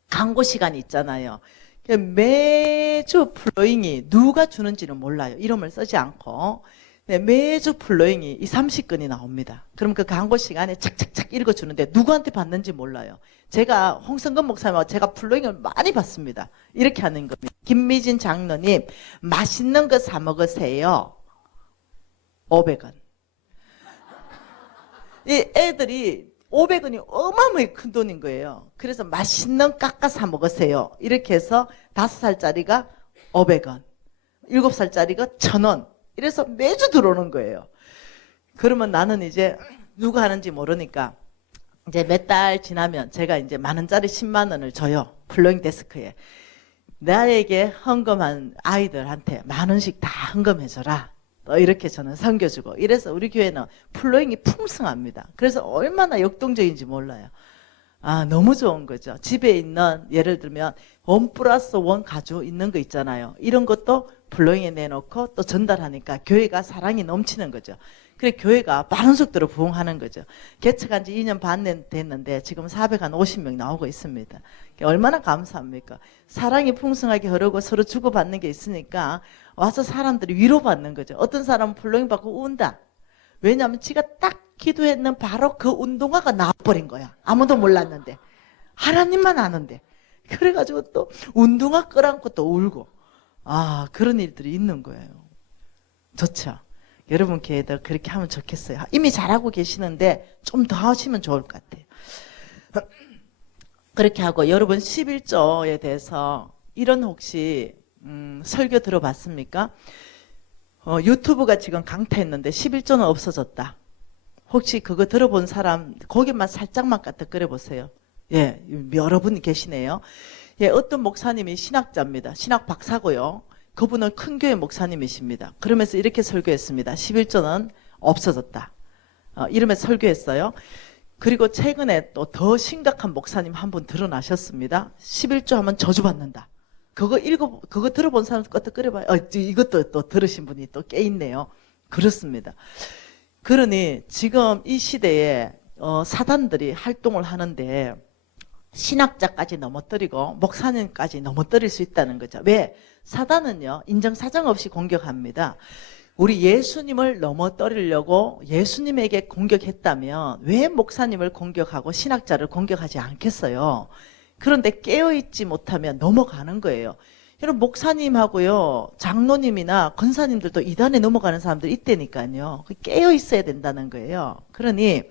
광고 시간이 있잖아요. 매주 플로잉이 누가 주는지는 몰라요. 이름을 쓰지 않고 매주 플로잉이 이 30건이 나옵니다. 그럼 그 광고 시간에 착착착 읽어주는데 누구한테 받는지 몰라요. 제가 홍성근 목사님하고 제가 플로잉을 많이 받습니다. 이렇게 하는 겁니다. 김미진 장로님 맛있는 거 사 먹으세요. 500원. 이 애들이 500원이 어마어마하게 큰 돈인 거예요. 그래서 맛있는 깎아 사 먹으세요. 이렇게 해서 5살짜리가 500원, 7살짜리가 1000원. 이래서 매주 들어오는 거예요. 그러면 나는 이제 누가 하는지 모르니까 이제 몇 달 지나면 제가 이제 10,000원짜리 10만 원을 줘요. 플로잉 데스크에. 나에게 헌금한 아이들한테 10,000원씩 다 헌금해줘라. 이렇게 저는 섬겨주고 이래서 우리 교회는 플로잉이 풍성합니다. 그래서 얼마나 역동적인지 몰라요. 너무 좋은 거죠. 집에 있는 예를 들면 1+1 가지고 있는 거 있잖아요. 이런 것도 블로잉에 내놓고 또 전달하니까 교회가 사랑이 넘치는 거죠. 그래 교회가 빠른 속도로 부흥하는 거죠. 개척한 지 2년 반 됐는데 지금 450명 나오고 있습니다. 얼마나 감사합니까? 사랑이 풍성하게 흐르고 서로 주고받는 게 있으니까 와서 사람들이 위로받는 거죠. 어떤 사람은 블로잉 받고 운다. 왜냐하면 지가 딱 기도했는 바로 그 운동화가 나와버린 거야. 아무도 몰랐는데. 하나님만 아는데. 그래가지고 또 운동화 끌어안고 또 울고. 아, 그런 일들이 있는 거예요. 좋죠. 여러분 교회도 그렇게 하면 좋겠어요. 이미 잘하고 계시는데 좀 더 하시면 좋을 것 같아요. 그렇게 하고 여러분 11조에 대해서 이런 혹시 설교 들어봤습니까? 유튜브가 지금 강타했는데 11조는 없어졌다. 혹시 그거 들어본 사람 거기만 살짝만 까뜩거려 보세요. 예, 여러분이 계시네요. 예, 어떤 목사님이 신학자입니다. 신학 박사고요. 그분은 큰 교회 목사님이십니다. 그러면서 이렇게 설교했습니다. 11조는 없어졌다. 이러면서 설교했어요. 그리고 최근에 또 더 심각한 목사님 한 분 드러나셨습니다. 11조 하면 저주받는다. 그거 들어본 사람 꺼떡거려봐요. 이것도 또 들으신 분이 또 깨있네요. 그렇습니다. 그러니 지금 이 시대에 사단들이 활동을 하는데 신학자까지 넘어뜨리고 목사님까지 넘어뜨릴 수 있다는 거죠. 왜? 사단은요 인정사정 없이 공격합니다. 우리 예수님을 넘어뜨리려고 예수님에게 공격했다면 왜 목사님을 공격하고 신학자를 공격하지 않겠어요? 그런데 깨어있지 못하면 넘어가는 거예요. 여러분 목사님하고요 장로님이나 권사님들도 이단에 넘어가는 사람들이 있다니까요. 깨어있어야 된다는 거예요. 그러니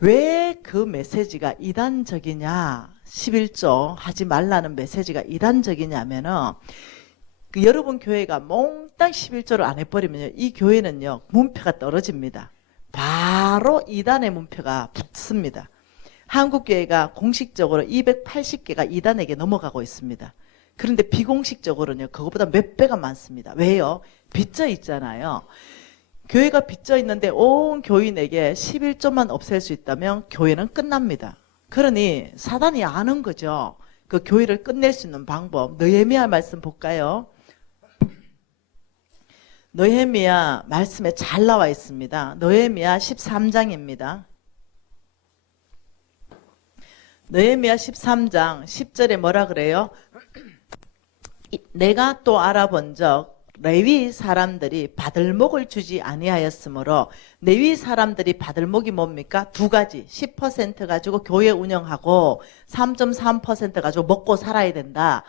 왜 그 메시지가 이단적이냐, 11조 하지 말라는 메시지가 이단적이냐면은 여러분 교회가 몽땅 11조를 안 해버리면요 이 교회는요 문표가 떨어집니다. 바로 이단의 문표가 붙습니다. 한국교회가 공식적으로 280개가 이단에게 넘어가고 있습니다. 그런데 비공식적으로는요 그거보다 몇 배가 많습니다. 왜요? 빚져 있잖아요. 교회가 빚져 있는데 온 교인에게 11조만 없앨 수 있다면 교회는 끝납니다. 그러니 사단이 아는 거죠. 그 교회를 끝낼 수 있는 방법. 느헤미야 말씀 볼까요? 느헤미야 말씀에 잘 나와 있습니다. 느헤미야 13장입니다. 느헤미야 13장 10절에 뭐라 그래요? 내가 또 알아본적 레위 사람들이 받을 목을 주지 아니하였으므로 레위 사람들이 받을 목이 뭡니까? 두 가지 10% 가지고 교회 운영하고 3.3% 가지고 먹고 살아야 된다.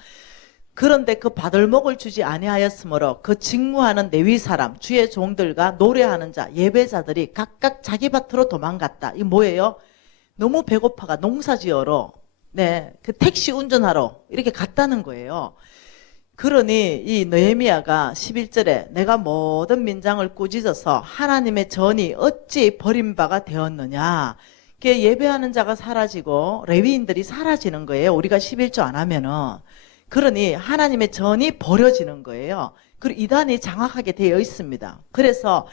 그런데 그 받을 목을 주지 아니하였으므로 그 직무하는 레위 사람 주의 종들과 노래하는 자 예배자들이 각각 자기 밭으로 도망갔다. 이 뭐예요? 너무 배고파가 농사지어로 그 택시 운전하러 이렇게 갔다는 거예요. 그러니 이 느헤미야가 11절에 내가 모든 민장을 꾸짖어서 하나님의 전이 어찌 버림바가 되었느냐. 예배하는 자가 사라지고 레위인들이 사라지는 거예요. 우리가 11조 안 하면은. 그러니 하나님의 전이 버려지는 거예요. 그리고 이단이 장악하게 되어 있습니다. 그래서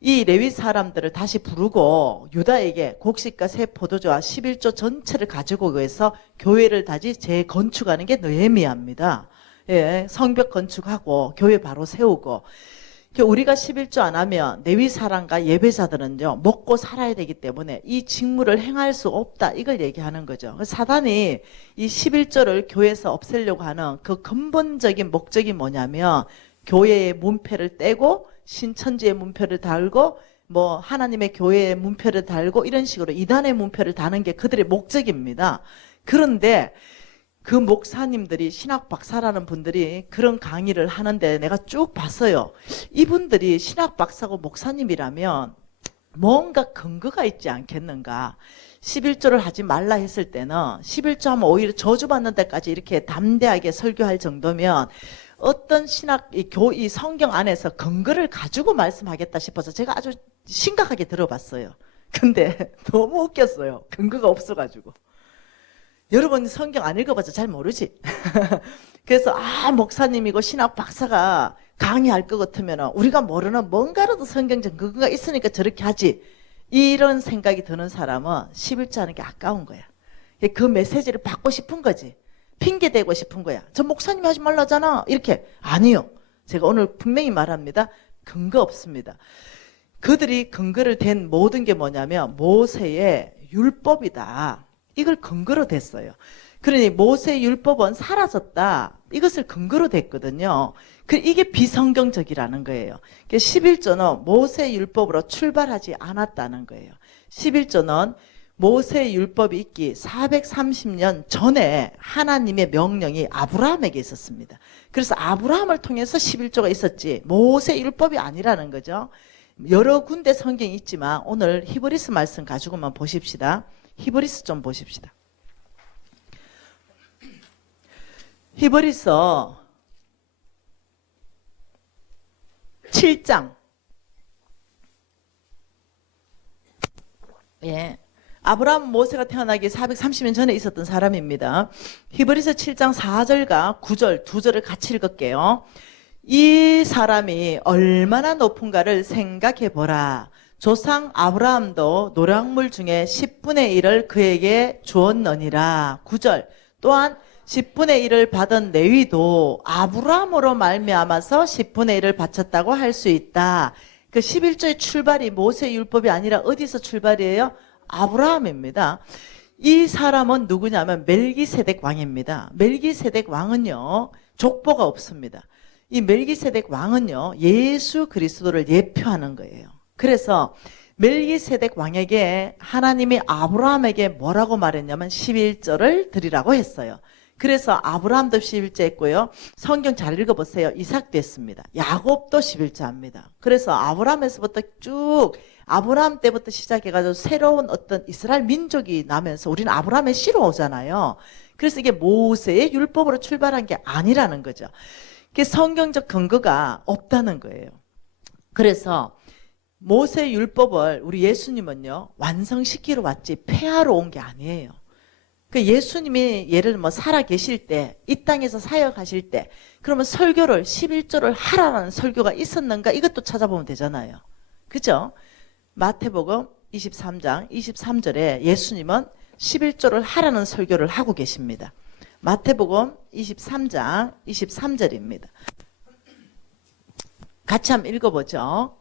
이 레위 사람들을 다시 부르고 유다에게 곡식과 새 포도주와 11조 전체를 가지고 오해서 교회를 다시 재건축하는 게 느헤미야입니다. 예, 성벽 건축하고 교회 바로 세우고. 우리가 11조 안 하면 레위 사람과 예배자들은요 먹고 살아야 되기 때문에 이 직무를 행할 수 없다 이걸 얘기하는 거죠. 사단이 이 11조를 교회에서 없애려고 하는 그 근본적인 목적이 뭐냐면 교회의 문패를 떼고 신천지의 문표를 달고 뭐 하나님의 교회의 문표를 달고 이런 식으로 이단의 문표를 다는 게 그들의 목적입니다. 그런데 그 목사님들이 신학 박사라는 분들이 그런 강의를 하는데 내가 쭉 봤어요. 이분들이 신학 박사고 목사님이라면 뭔가 근거가 있지 않겠는가. 11조를 하지 말라 했을 때는 11조 하면 오히려 저주받는 데까지 이렇게 담대하게 설교할 정도면 어떤 신학, 이 성경 안에서 근거를 가지고 말씀하겠다 싶어서 제가 아주 심각하게 들어봤어요. 근데 너무 웃겼어요. 근거가 없어가지고. 여러분 성경 안 읽어봐서 잘 모르지. 그래서 목사님이고 신학 박사가 강의할 것 같으면 우리가 모르는 뭔가라도 성경적 근거가 있으니까 저렇게 하지. 이런 생각이 드는 사람은 11조 하는 게 아까운 거야. 그 메시지를 받고 싶은 거지. 핑계대고 싶은 거야. 저 목사님이 하지 말라잖아. 이렇게. 아니요. 제가 오늘 분명히 말합니다. 근거 없습니다. 그들이 근거를 댄 모든 게 뭐냐면 모세의 율법이다. 이걸 근거로 댔어요. 그러니 모세의 율법은 사라졌다. 이것을 근거로 댔거든요. 이게 비성경적이라는 거예요. 11조는 모세의 율법으로 출발하지 않았다는 거예요. 11조는 모세의 율법이 있기 430년 전에 하나님의 명령이 아브라함에게 있었습니다. 그래서 아브라함을 통해서 11조가 있었지 모세의 율법이 아니라는 거죠. 여러 군데 성경이 있지만 오늘 히브리서 말씀 가지고만 보십시다. 히브리서 좀 보십시다. 히브리서 7장. 예. 아브라함 모세가 태어나기 430년 전에 있었던 사람입니다. 히브리서 7장 4절과 9절 두 절을 같이 읽을게요. 이 사람이 얼마나 높은가를 생각해 보라. 조상 아브라함도 노략물 중에 10분의 1을 그에게 주었느니라. 9절 또한 10분의 1을 받은 레위도 아브라함으로 말미암아서 10분의 1을 바쳤다고 할 수 있다. 그 11조의 출발이 모세 율법이 아니라 어디서 출발이에요? 아브라함입니다. 이 사람은 누구냐면 멜기세덱 왕입니다. 멜기세덱 왕은요 족보가 없습니다. 이 멜기세덱 왕은요 예수 그리스도를 예표하는 거예요. 그래서 멜기세덱 왕에게 하나님이 아브라함에게 뭐라고 말했냐면 11조를 드리라고 했어요. 그래서 아브라함도 11조 했고요. 성경 잘 읽어보세요. 이삭도 했습니다. 야곱도 11조 합니다. 그래서 아브라함에서부터 쭉 아브라함 때부터 시작해가지고 새로운 어떤 이스라엘 민족이 나면서 우리는 아브라함의 씨로 오잖아요. 그래서 이게 모세의 율법으로 출발한 게 아니라는 거죠. 그게 성경적 근거가 없다는 거예요. 그래서 모세 율법을 우리 예수님은요 완성시키러 왔지 폐하러 온 게 아니에요. 그 예수님이 예를 들면 살아 계실 때, 이 땅에서 사역하실 때, 그러면 설교를 11조를 하라는 설교가 있었는가? 이것도 찾아보면 되잖아요. 그죠? 마태복음 23장 23절에 예수님은 11조를 하라는 설교를 하고 계십니다. 마태복음 23장 23절입니다. 같이 한번 읽어보죠.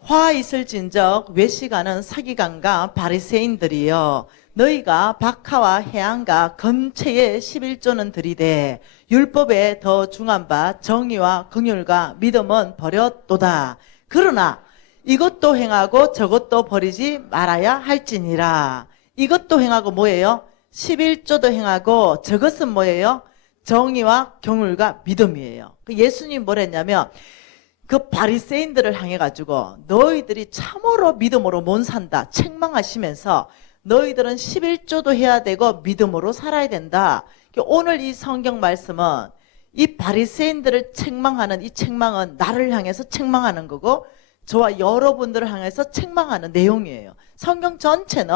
화 있을진적 외식하는 서기관과 바리새인들이여 너희가 박하와 해안과 검체의 11조는 들이되 율법에 더 중한 바 정의와 긍휼과 믿음은 버렸도다. 그러나 이것도 행하고 저것도 버리지 말아야 할지니라. 이것도 행하고 뭐예요? 11조도 행하고 저것은 뭐예요? 정의와 긍휼과 믿음이에요. 예수님이 뭐랬냐면 그 바리새인들을 향해 가지고 너희들이 참으로 믿음으로 못 산다 책망하시면서 너희들은 11조도 해야 되고 믿음으로 살아야 된다. 오늘 이 성경 말씀은 이 바리새인들을 책망하는 이 책망은 나를 향해서 책망하는 거고 저와 여러분들을 향해서 책망하는 내용이에요. 성경 전체는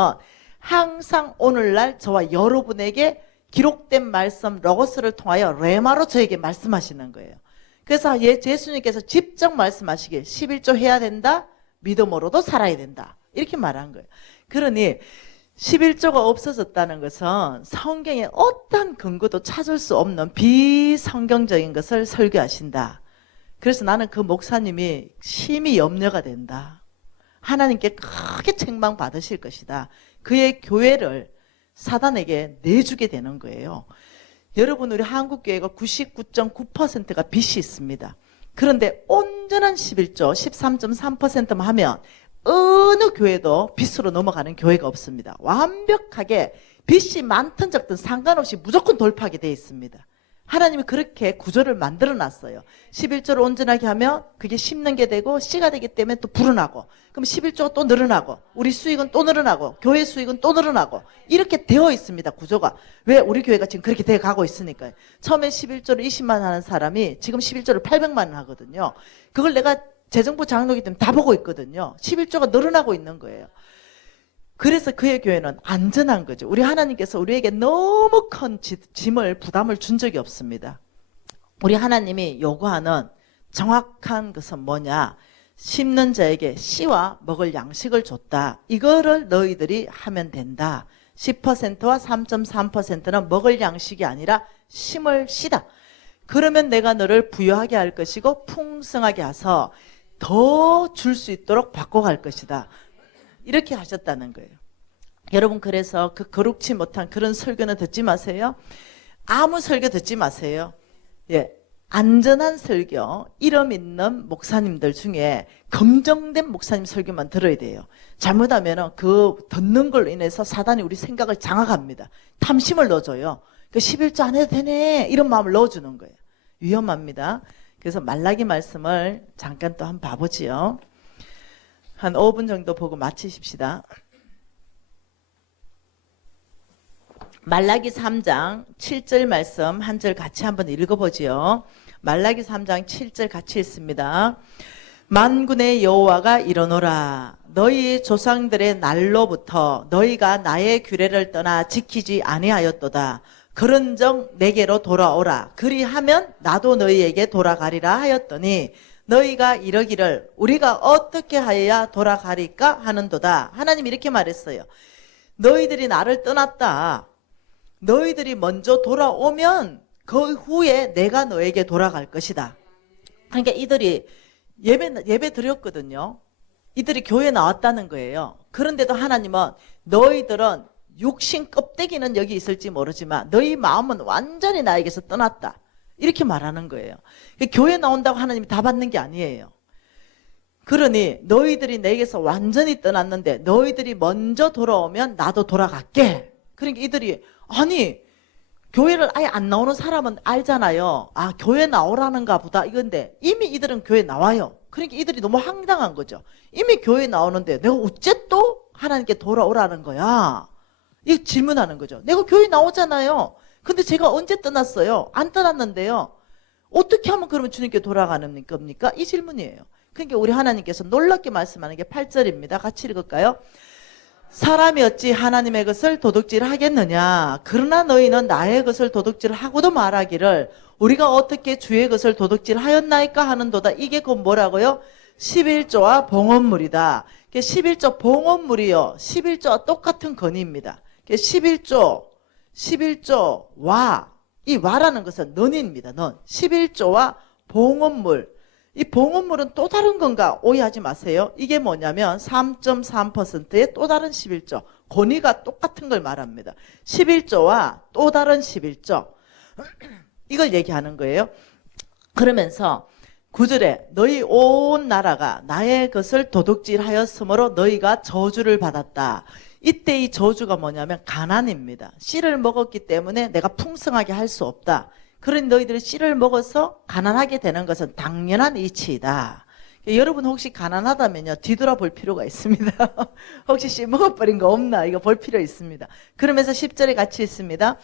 항상 오늘날 저와 여러분에게 기록된 말씀 로고스를 통하여 레마로 저에게 말씀하시는 거예요. 그래서 예수님께서 직접 말씀하시길 11조 해야 된다. 믿음으로도 살아야 된다. 이렇게 말한 거예요. 그러니 11조가 없어졌다는 것은 성경에 어떤 근거도 찾을 수 없는 비성경적인 것을 설교하신다. 그래서 나는 그 목사님이 심히 염려가 된다. 하나님께 크게 책망받으실 것이다. 그의 교회를 사단에게 내주게 되는 거예요. 여러분 우리 한국교회가 99.9%가 빚이 있습니다. 그런데 온전한 11조 13.3%만 하면 어느 교회도 빚으로 넘어가는 교회가 없습니다. 완벽하게 빚이 많든 적든 상관없이 무조건 돌파하게 되어 있습니다. 하나님이 그렇게 구조를 만들어 놨어요. 11조를 온전하게 하면 그게 심는 게 되고 씨가 되기 때문에 또 불어나고 그럼 11조가 또 늘어나고 우리 수익은 또 늘어나고 교회 수익은 또 늘어나고 이렇게 되어 있습니다. 구조가. 왜? 우리 교회가 지금 그렇게 돼 가고 있으니까요. 처음에 11조를 20만 원 하는 사람이 지금 11조를 800만 원 하거든요. 그걸 내가 재정부 장로이기 때문에 다 보고 있거든요. 11조가 늘어나고 있는 거예요. 그래서 그의 교회는 안전한 거죠. 우리 하나님께서 우리에게 너무 큰 짐을 부담을 준 적이 없습니다. 우리 하나님이 요구하는 정확한 것은 뭐냐? 심는 자에게 씨와 먹을 양식을 줬다. 이거를 너희들이 하면 된다. 10%와 3.3%는 먹을 양식이 아니라 심을 씨다. 그러면 내가 너를 부유하게 할 것이고 풍성하게 해서 더 줄 수 있도록 바꿔갈 것이다. 이렇게 하셨다는 거예요. 여러분, 그래서 그 거룩치 못한 그런 설교는 듣지 마세요. 아무 설교 듣지 마세요. 예, 안전한 설교, 이름 있는 목사님들 중에 검증된 목사님 설교만 들어야 돼요. 잘못하면 그 듣는 걸로 인해서 사단이 우리 생각을 장악합니다. 탐심을 넣어줘요. 그 11조 안 해도 되네 이런 마음을 넣어주는 거예요. 위험합니다. 그래서 말라기 말씀을 잠깐 또 한번 봐보지요. 한 5분 정도 보고 마치십시다. 말라기 3장 7절 말씀 한 절 같이 한번 읽어보지요. 말라기 3장 7절 같이 읽습니다. 만군의 여호와가 이르노라. 너희 조상들의 날로부터 너희가 나의 규례를 떠나 지키지 아니하였도다. 그런즉 내게로 돌아오라. 그리하면 나도 너희에게 돌아가리라 하였더니 너희가 이러기를 우리가 어떻게 하여야 돌아가리까 하는도다. 하나님이 이렇게 말했어요. 너희들이 나를 떠났다. 너희들이 먼저 돌아오면 그 후에 내가 너에게 돌아갈 것이다. 그러니까 이들이 예배 드렸거든요. 이들이 교회에 나왔다는 거예요. 그런데도 하나님은 너희들은 육신 껍데기는 여기 있을지 모르지만 너희 마음은 완전히 나에게서 떠났다. 이렇게 말하는 거예요. 교회 나온다고 하나님이 다 받는 게 아니에요. 그러니 너희들이 내게서 완전히 떠났는데 너희들이 먼저 돌아오면 나도 돌아갈게. 그러니까 이들이 아니 교회를 아예 안 나오는 사람은 알잖아요. 아, 교회 나오라는가 보다 이건데 이미 이들은 교회 나와요. 그러니까 이들이 너무 황당한 거죠. 이미 교회 나오는데 내가 어째 또 하나님께 돌아오라는 거야. 이 질문하는 거죠. 내가 교회 나오잖아요. 근데 제가 언제 떠났어요? 안 떠났는데요. 어떻게 하면 그러면 주님께 돌아가는 겁니까? 이 질문이에요. 그러니까 우리 하나님께서 놀랍게 말씀하는 게 8절입니다. 같이 읽을까요? 사람이 어찌 하나님의 것을 도둑질하겠느냐. 그러나 너희는 나의 것을 도둑질하고도 말하기를 우리가 어떻게 주의 것을 도둑질하였나이까 하는도다. 이게 곧 뭐라고요? 11조와 봉헌물이다. 11조 봉헌물이요. 11조와 똑같은 건의입니다. 11조와 이 와라는 것은 넌입니다. 넌. 11조와 봉헌물. 이 봉헌물은 또 다른 건가 오해하지 마세요. 이게 뭐냐면 3.3%의 또 다른 11조. 권위가 똑같은 걸 말합니다. 11조와 또 다른 11조. 이걸 얘기하는 거예요. 그러면서 9절에 너희 온 나라가 나의 것을 도둑질하였으므로 너희가 저주를 받았다. 이때 이 저주가 뭐냐면 가난입니다. 씨를 먹었기 때문에 내가 풍성하게 할 수 없다. 그러니 너희들이 씨를 먹어서 가난하게 되는 것은 당연한 이치이다. 여러분 혹시 가난하다면요 뒤돌아볼 필요가 있습니다. 혹시 씨 먹어버린 거 없나 이거 볼 필요 있습니다. 그러면서 10절에 같이 있습니다.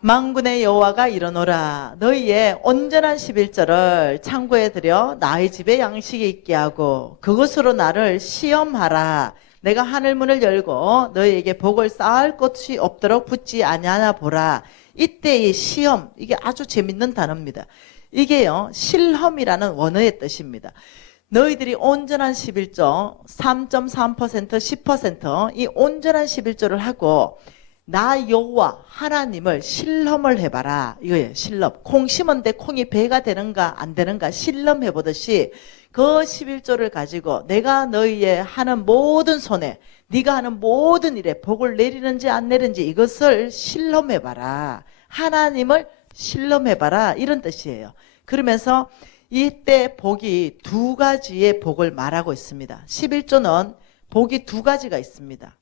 만군의 여호와가 이르노라. 너희의 온전한 11절을 창고에 들여 나의 집에 양식이 있게 하고 그것으로 나를 시험하라. 내가 하늘문을 열고 너희에게 복을 쌓을 곳이 없도록 붙지 아니하나 보라. 이때의 시험, 이게 아주 재밌는 단어입니다. 이게요 실험이라는 원어의 뜻입니다. 너희들이 온전한 11조 3.3% 10%이 온전한 11조를 하고 나 여호와 하나님을 실험을 해봐라. 이거예요. 실험. 콩 심은데 콩이 배가 되는가 안 되는가 실험해보듯이 그 11조를 가지고 내가 너희의 하는 모든 손에 네가 하는 모든 일에 복을 내리는지 안 내리는지 이것을 실험해봐라. 하나님을 실험해봐라. 이런 뜻이에요. 그러면서 이때 복이 두 가지의 복을 말하고 있습니다. 11조는 복이 두 가지가 있습니다.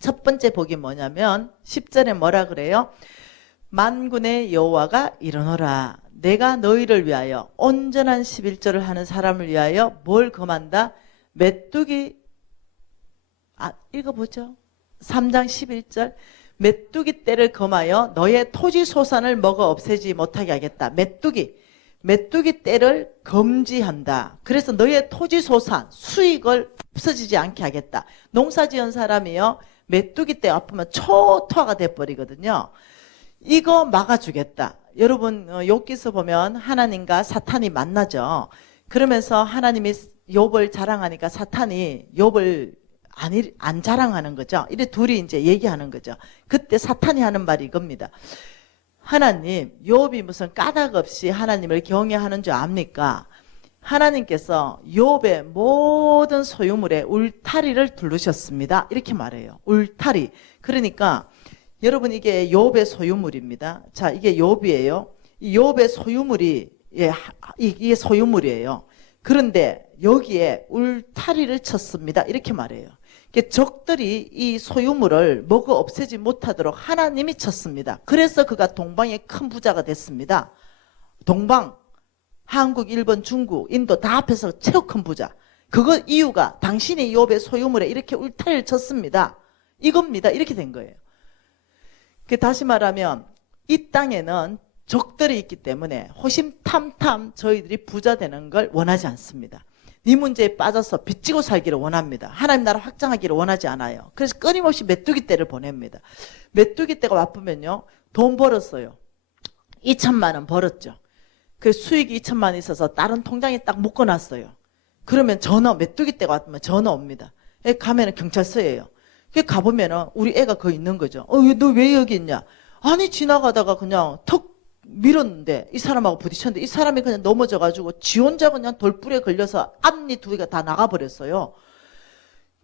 첫 번째 복이 뭐냐면 10절에 뭐라 그래요? 만군의 여호와가 이르노라. 내가 너희를 위하여 온전한 11조를 하는 사람을 위하여 뭘 금한다? 메뚜기 읽어보죠. 3장 11절 메뚜기 떼를 금하여 너의 토지 소산을 먹어 없애지 못하게 하겠다. 메뚜기 떼를 금지한다. 그래서 너의 토지 소산 수익을 없어지지 않게 하겠다. 농사 지은 사람이요 메뚜기 떼 아프면 초토화가 돼버리거든요. 이거 막아주겠다. 여러분 욥기서 보면 하나님과 사탄이 만나죠. 그러면서 하나님이 욥을 자랑하니까 사탄이 욥을 안 자랑하는 거죠. 이래 둘이 이제 얘기하는 거죠. 그때 사탄이 하는 말이 이겁니다. 하나님, 욥이 무슨 까닭 없이 하나님을 경외하는 줄 압니까? 하나님께서 욥의 모든 소유물에 울타리를 두르셨습니다. 이렇게 말해요. 울타리. 그러니까 여러분 이게 욥의 소유물입니다. 자, 이게 욥이에요. 이 욥의 소유물이 이게 소유물이에요. 그런데 여기에 울타리를 쳤습니다. 이렇게 말해요. 적들이 이 소유물을 먹어 없애지 못하도록 하나님이 쳤습니다. 그래서 그가 동방의 큰 부자가 됐습니다. 동방, 한국, 일본, 중국, 인도 다 합해서 최고 큰 부자. 그거 이유가 당신이 욥의 소유물에 이렇게 울타리를 쳤습니다. 이겁니다. 이렇게 된 거예요. 다시 말하면 이 땅에는 적들이 있기 때문에 호심탐탐 저희들이 부자 되는 걸 원하지 않습니다. 이 문제에 빠져서 빚지고 살기를 원합니다. 하나님 나라 확장하기를 원하지 않아요. 그래서 끊임없이 메뚜기 떼를 보냅니다. 메뚜기 떼가 와쁘면요, 돈 벌었어요. 2천만 원 벌었죠. 그 수익이 2천만 원 있어서 다른 통장에 딱 묶어놨어요. 그러면 메뚜기 떼가 왔으면 전화 옵니다. 가면은 경찰서예요. 가보면은 우리 애가 거기 있는 거죠. 너 왜 여기 있냐? 아니 지나가다가 그냥 턱 밀었는데 이 사람하고 부딪혔는데 이 사람이 그냥 넘어져가지고 지 혼자 그냥 돌불에 걸려서 앞니 두 개가 다 나가버렸어요.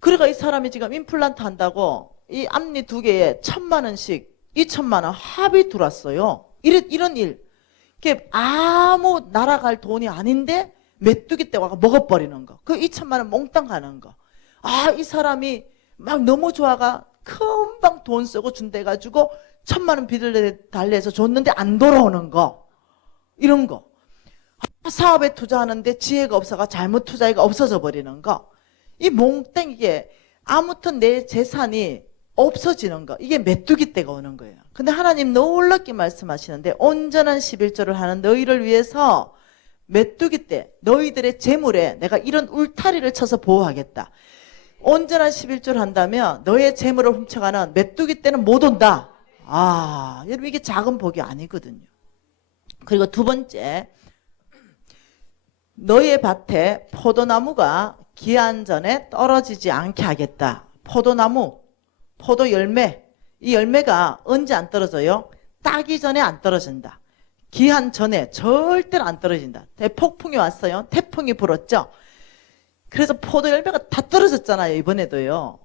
그러니까 이 사람이 지금 임플란트 한다고 이 앞니 두 개에 1,000만 원씩 2천만 원 합의 들어왔어요. 이런 일. 아무 날아갈 돈이 아닌데 메뚜기 떼가 먹어버리는 거. 그 2천만 원 몽땅 가는 거. 이 사람이 막 너무 좋아가 금방 돈 쓰고 준대가지고 1,000만 원 빚을 달래서 줬는데 안 돌아오는 거. 이런 거. 사업에 투자하는데 지혜가 없어가 잘못 투자가 없어져 버리는 거. 이 몽땅이게 아무튼 내 재산이 없어지는 거. 이게 메뚜기 떼가 오는 거예요. 근데 하나님 놀랍게 말씀하시는데 온전한 11조를 하는 너희를 위해서 메뚜기 떼, 너희들의 재물에 내가 이런 울타리를 쳐서 보호하겠다. 온전한 11조를 한다면 너의 재물을 훔쳐가는 메뚜기 떼는 못 온다. 여러분 이게 작은 복이 아니거든요. 그리고 두 번째, 너의 밭에 포도나무가 기한 전에 떨어지지 않게 하겠다. 포도나무, 포도 열매, 이 열매가 언제 안 떨어져요? 따기 전에 안 떨어진다. 기한 전에 절대로 안 떨어진다. 폭풍이 왔어요. 태풍이 불었죠. 그래서 포도 열매가 다 떨어졌잖아요. 이번에도요.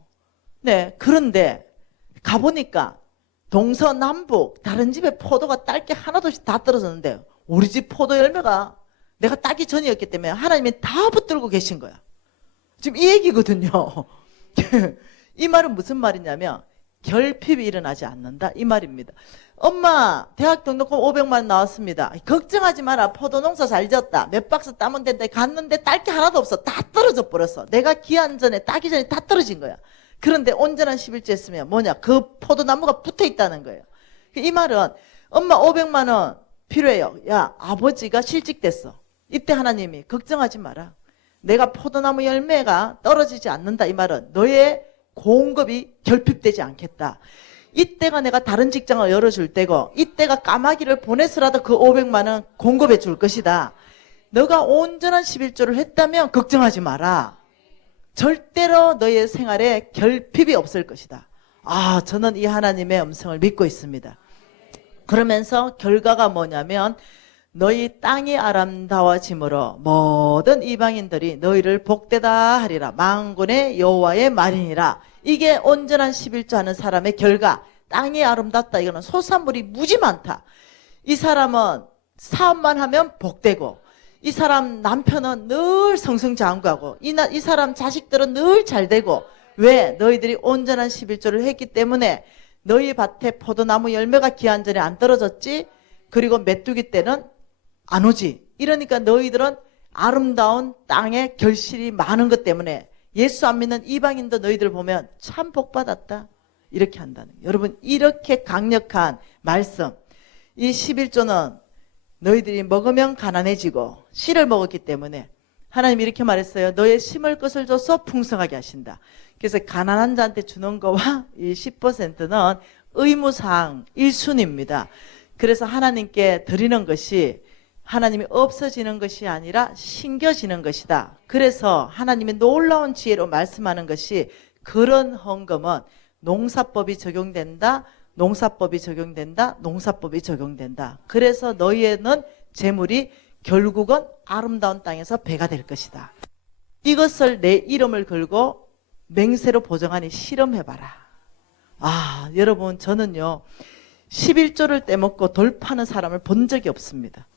네, 그런데 가보니까 동서남북 다른 집에 포도가 딸 게 하나도 없이 다 떨어졌는데 우리 집 포도 열매가 내가 따기 전이었기 때문에 하나님이 다 붙들고 계신 거야. 지금 이 얘기거든요. 이 말은 무슨 말이냐면 결핍이 일어나지 않는다 이 말입니다. 엄마 대학 등록금 500만 원 나왔습니다. 걱정하지 마라. 포도 농사 잘 지었다. 몇 박스 따면 된다. 갔는데 딸 게 하나도 없어. 다 떨어져 버렸어. 내가 기한 전에 따기 전에 다 떨어진 거야. 그런데 온전한 11조 했으면 뭐냐? 그 포도나무가 붙어 있다는 거예요. 이 말은 엄마 500만 원 필요해요. 야, 아버지가 실직됐어. 이때 하나님이 걱정하지 마라. 내가 포도나무 열매가 떨어지지 않는다. 이 말은 너의 공급이 결핍되지 않겠다. 이때가 내가 다른 직장을 열어줄 때고 이때가 까마귀를 보내서라도 그 500만 원 공급해 줄 것이다. 너가 온전한 11조를 했다면 걱정하지 마라. 절대로 너의 생활에 결핍이 없을 것이다. 저는 이 하나님의 음성을 믿고 있습니다. 그러면서 결과가 뭐냐면 너희 땅이 아름다워짐으로 모든 이방인들이 너희를 복되다 하리라. 만군의 여호와의 말이니라. 이게 온전한 11조 하는 사람의 결과. 땅이 아름답다. 이거는 소산물이 무지 많다. 이 사람은 사업만 하면 복되고 이 사람 남편은 늘 성승장구하고 이 사람 자식들은 늘 잘되고. 왜? 너희들이 온전한 11조를 했기 때문에 너희 밭에 포도나무 열매가 기한 전에 안 떨어졌지. 그리고 메뚜기 때는 안 오지. 이러니까 너희들은 아름다운 땅에 결실이 많은 것 때문에 예수 안 믿는 이방인도 너희들 보면 참 복받았다. 이렇게 한다는 거예요. 여러분 이렇게 강력한 말씀. 이 11조는 너희들이 먹으면 가난해지고 씨를 먹었기 때문에 하나님이 이렇게 말했어요. 너의 심을 것을 줘서 풍성하게 하신다. 그래서 가난한 자한테 주는 거와 이 10%는 의무사항 1순위입니다. 그래서 하나님께 드리는 것이 하나님이 없어지는 것이 아니라 신겨지는 것이다. 그래서 하나님의 놀라운 지혜로 말씀하는 것이 그런 헌금은 농사법이 적용된다. 농사법이 적용된다. 농사법이 적용된다. 그래서 너희에는 재물이 결국은 아름다운 땅에서 배가 될 것이다. 이것을 내 이름을 걸고 맹세로 보정하니 실험해봐라. 여러분 저는요 11조를 떼먹고 돌 파는 사람을 본 적이 없습니다.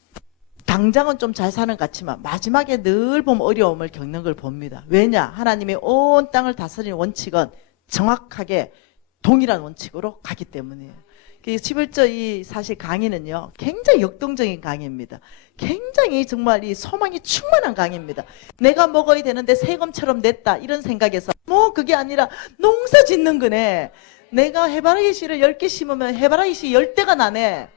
당장은 좀 잘 사는 것 같지만 마지막에 늘 보면 어려움을 겪는 걸 봅니다. 왜냐? 하나님이 온 땅을 다스리는 원칙은 정확하게 동일한 원칙으로 가기 때문이에요. 11조 이 사실 강의는요 굉장히 역동적인 강의입니다. 굉장히 정말 이 소망이 충만한 강의입니다. 내가 먹어야 되는데 세금처럼 냈다 이런 생각에서 그게 아니라 농사 짓는 거네. 내가 해바라기 씨를 10개 심으면 해바라기 씨 10대가 나네.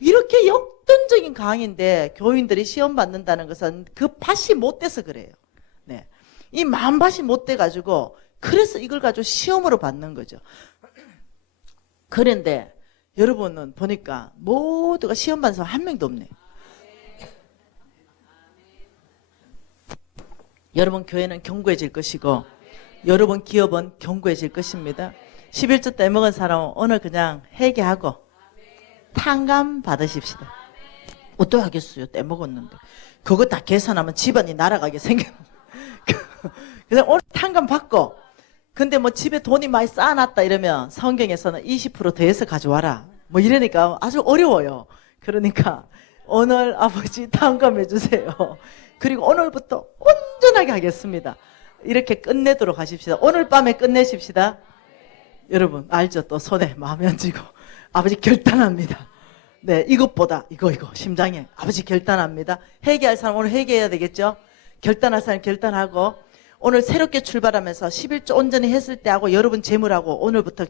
이렇게 역동적인 강의인데 교인들이 시험 받는다는 것은 그 밭이 못 돼서 그래요. 네. 이 만밭이 못 돼가지고 그래서 이걸 가지고 시험으로 받는 거죠. 그런데 여러분은 보니까 모두가 시험 받는 사람 한 명도 없네요. 여러분 교회는 견고해질 것이고 여러분 기업은 견고해질 것입니다. 11조 떼먹은 사람은 오늘 그냥 회개하고 탕감 받으십시다. 어떡하겠어요? 떼먹었는데. 그거 다 계산하면 집안이 날아가게 생깁니다. 그래서 오늘 탕감 받고 근데 집에 돈이 많이 쌓아놨다 이러면 성경에서는 20% 더해서 가져와라. 이러니까 아주 어려워요. 그러니까 오늘 아버지 탕감해 주세요. 그리고 오늘부터 온전하게 하겠습니다. 이렇게 끝내도록 하십시다. 오늘 밤에 끝내십시다. 여러분 알죠? 또 손에 마음에 안 쥐고 아버지 결단합니다. 네, 이것보다 이거 심장에 아버지 결단합니다. 회개할 사람 오늘 회개해야 되겠죠? 결단할 사람 결단하고 오늘 새롭게 출발하면서 11조 온전히 했을 때하고 여러분 재물하고 오늘부터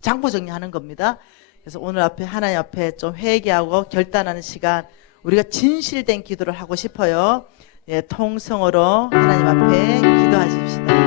장부 정리하는 겁니다. 그래서 오늘 앞에 하나님 앞에 좀 회개하고 결단하는 시간 우리가 진실된 기도를 하고 싶어요. 예, 통성으로 하나님 앞에 기도하십시다.